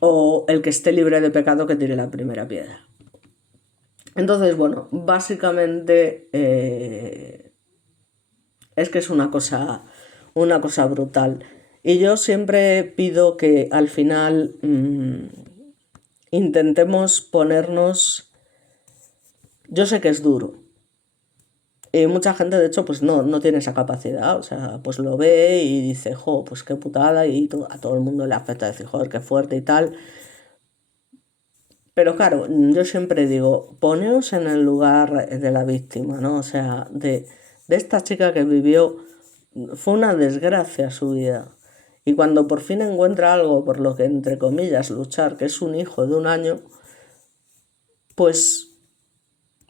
O el que esté libre de pecado que tire la primera piedra. Entonces, bueno, básicamente es que es una cosa brutal. Y yo siempre pido que al final intentemos ponernos... Yo sé que es duro. Y mucha gente, de hecho, pues no tiene esa capacidad. O sea, pues lo ve y dice, jo, pues qué putada. Y a todo el mundo le afecta decir, joder, qué fuerte y tal. Pero claro, yo siempre digo, poneos en el lugar de la víctima, ¿no? O sea, de esta chica que vivió, fue una desgracia su vida. Y cuando por fin encuentra algo por lo que, entre comillas, luchar, que es un hijo de 1 año, pues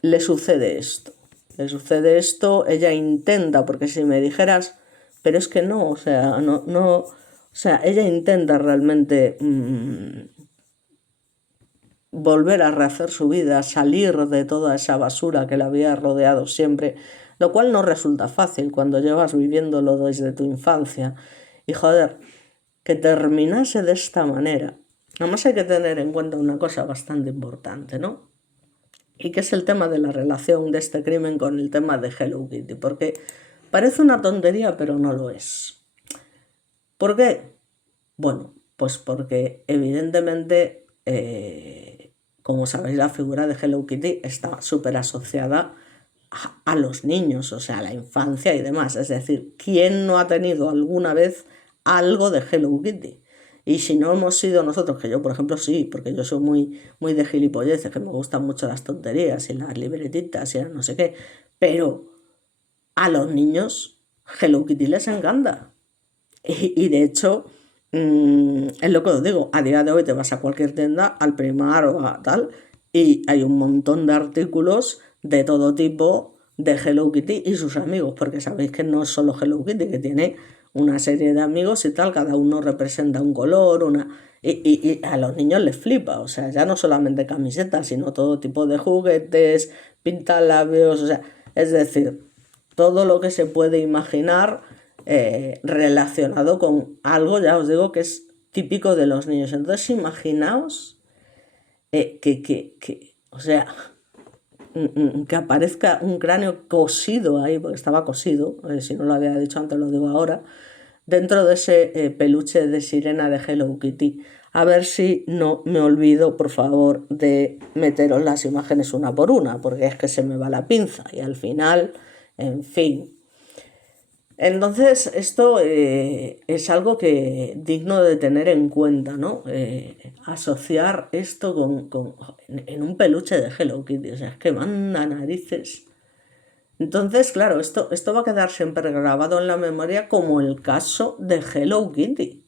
le sucede esto. Le sucede esto, ella intenta, porque si me dijeras, pero es que no, o sea, o sea, ella intenta realmente volver a rehacer su vida, salir de toda esa basura que la había rodeado siempre, lo cual no resulta fácil cuando llevas viviéndolo desde tu infancia. Y joder, que terminase de esta manera. Además hay que tener en cuenta una cosa bastante importante, ¿no? Y que es el tema de la relación de este crimen con el tema de Hello Kitty, porque parece una tontería, pero no lo es. ¿Por qué? Bueno, pues porque evidentemente, como sabéis, la figura de Hello Kitty está súper asociada a los niños, o sea, a la infancia y demás. Es decir, ¿quién no ha tenido alguna vez algo de Hello Kitty? Y si no hemos sido nosotros, que yo por ejemplo sí, porque yo soy muy de gilipolleces, que me gustan mucho las tonterías y las libretitas y no sé qué, pero a los niños Hello Kitty les encanta. Y de hecho, es lo que os digo, a día de hoy te vas a cualquier tienda, al Primar o a tal, y hay un montón de artículos de todo tipo de Hello Kitty y sus amigos, porque sabéis que no es solo Hello Kitty, que tiene una serie de amigos y tal, cada uno representa un color, y a los niños les flipa, o sea, ya no solamente camisetas, sino todo tipo de juguetes, pintalabios, o sea, es decir, todo lo que se puede imaginar relacionado con algo, ya os digo, que es típico de los niños. Entonces, imaginaos o sea, que aparezca un cráneo cosido ahí, porque estaba cosido, si no lo había dicho antes, lo digo ahora, dentro de ese peluche de sirena de Hello Kitty. A ver si no me olvido, por favor, de meteros las imágenes una por una, porque es que se me va la pinza y al final, en fin. Entonces, esto es algo que digno de tener en cuenta, ¿no? Asociar esto en un peluche de Hello Kitty, o sea, es que manda narices. Entonces, claro, esto va a quedar siempre grabado en la memoria como el caso de Hello Kitty,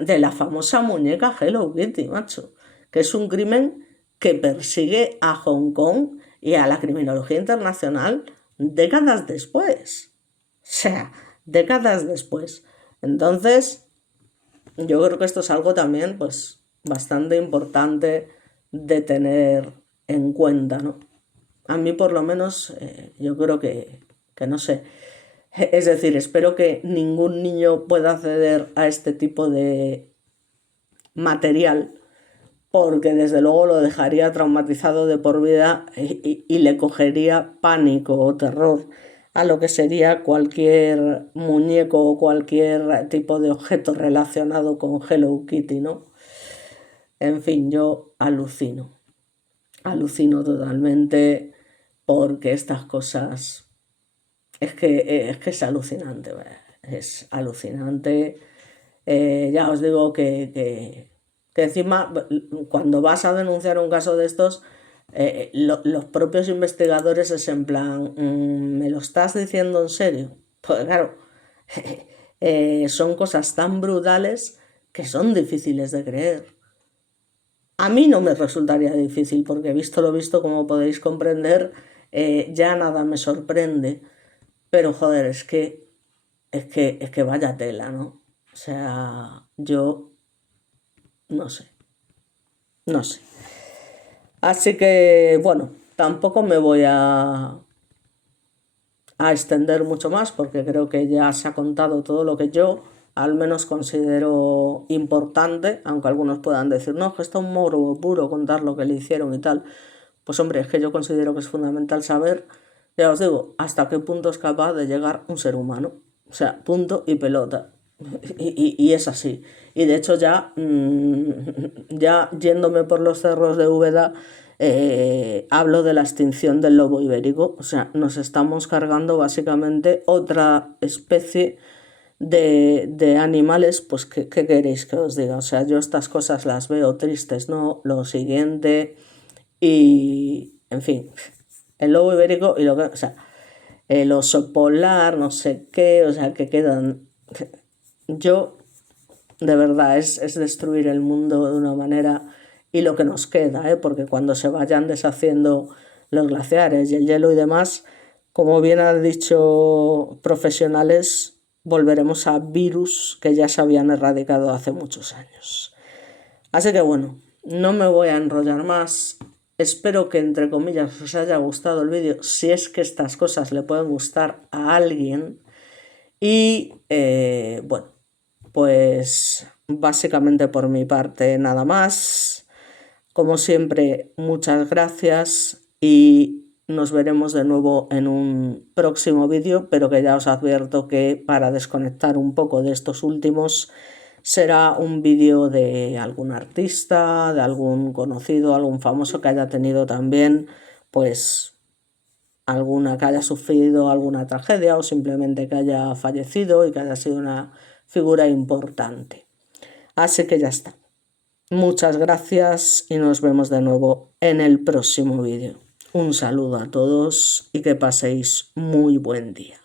de la famosa muñeca Hello Kitty, macho, que es un crimen que persigue a Hong Kong y a la criminología internacional décadas después. O sea, décadas después. Entonces, yo creo que esto es algo también, pues, bastante importante de tener en cuenta, ¿no? A mí, por lo menos, yo creo que no sé. Es decir, espero que ningún niño pueda acceder a este tipo de material, porque desde luego lo dejaría traumatizado de por vida y le cogería pánico o terror a lo que sería cualquier muñeco o cualquier tipo de objeto relacionado con Hello Kitty, ¿no? En fin, yo alucino totalmente porque estas cosas es que es alucinante, es alucinante. Ya os digo que encima, cuando vas a denunciar un caso de estos, los propios investigadores es en plan, ¿me lo estás diciendo en serio? Pues claro, son cosas tan brutales que son difíciles de creer. A mí no me resultaría difícil porque visto lo visto, como podéis comprender, ya nada me sorprende. Pero joder, es que vaya tela, ¿no? O sea, yo no sé, no sé. Así que, bueno, tampoco me voy a extender mucho más porque creo que ya se ha contado todo lo que yo al menos considero importante, aunque algunos puedan decir, no, que está un morbo puro contar lo que le hicieron y tal. Pues hombre, es que yo considero que es fundamental saber, ya os digo, hasta qué punto es capaz de llegar un ser humano. O sea, punto y pelota. Y es así. Y de hecho ya yéndome por los cerros de Úbeda, hablo de la extinción del lobo ibérico. O sea, nos estamos cargando básicamente otra especie de animales. Pues ¿qué queréis que os diga? O sea, yo estas cosas las veo tristes, ¿no? Lo siguiente y, en fin, el lobo ibérico y o sea, el oso polar, no sé qué, o sea, que quedan. Yo, de verdad, es destruir el mundo de una manera y lo que nos queda, porque cuando se vayan deshaciendo los glaciares y el hielo y demás, como bien han dicho profesionales, volveremos a virus que ya se habían erradicado hace muchos años. Así que bueno, no me voy a enrollar más. Espero que entre comillas os haya gustado el vídeo, si es que estas cosas le pueden gustar a alguien. Y bueno, pues básicamente por mi parte nada más. Como siempre, muchas gracias y nos veremos de nuevo en un próximo vídeo, pero que ya os advierto que para desconectar un poco de estos últimos será un vídeo de algún artista, de algún conocido, algún famoso que haya tenido también, pues alguna que haya sufrido alguna tragedia o simplemente que haya fallecido y que haya sido una figura importante. Así que ya está. Muchas gracias y nos vemos de nuevo en el próximo vídeo. Un saludo a todos y que paséis muy buen día.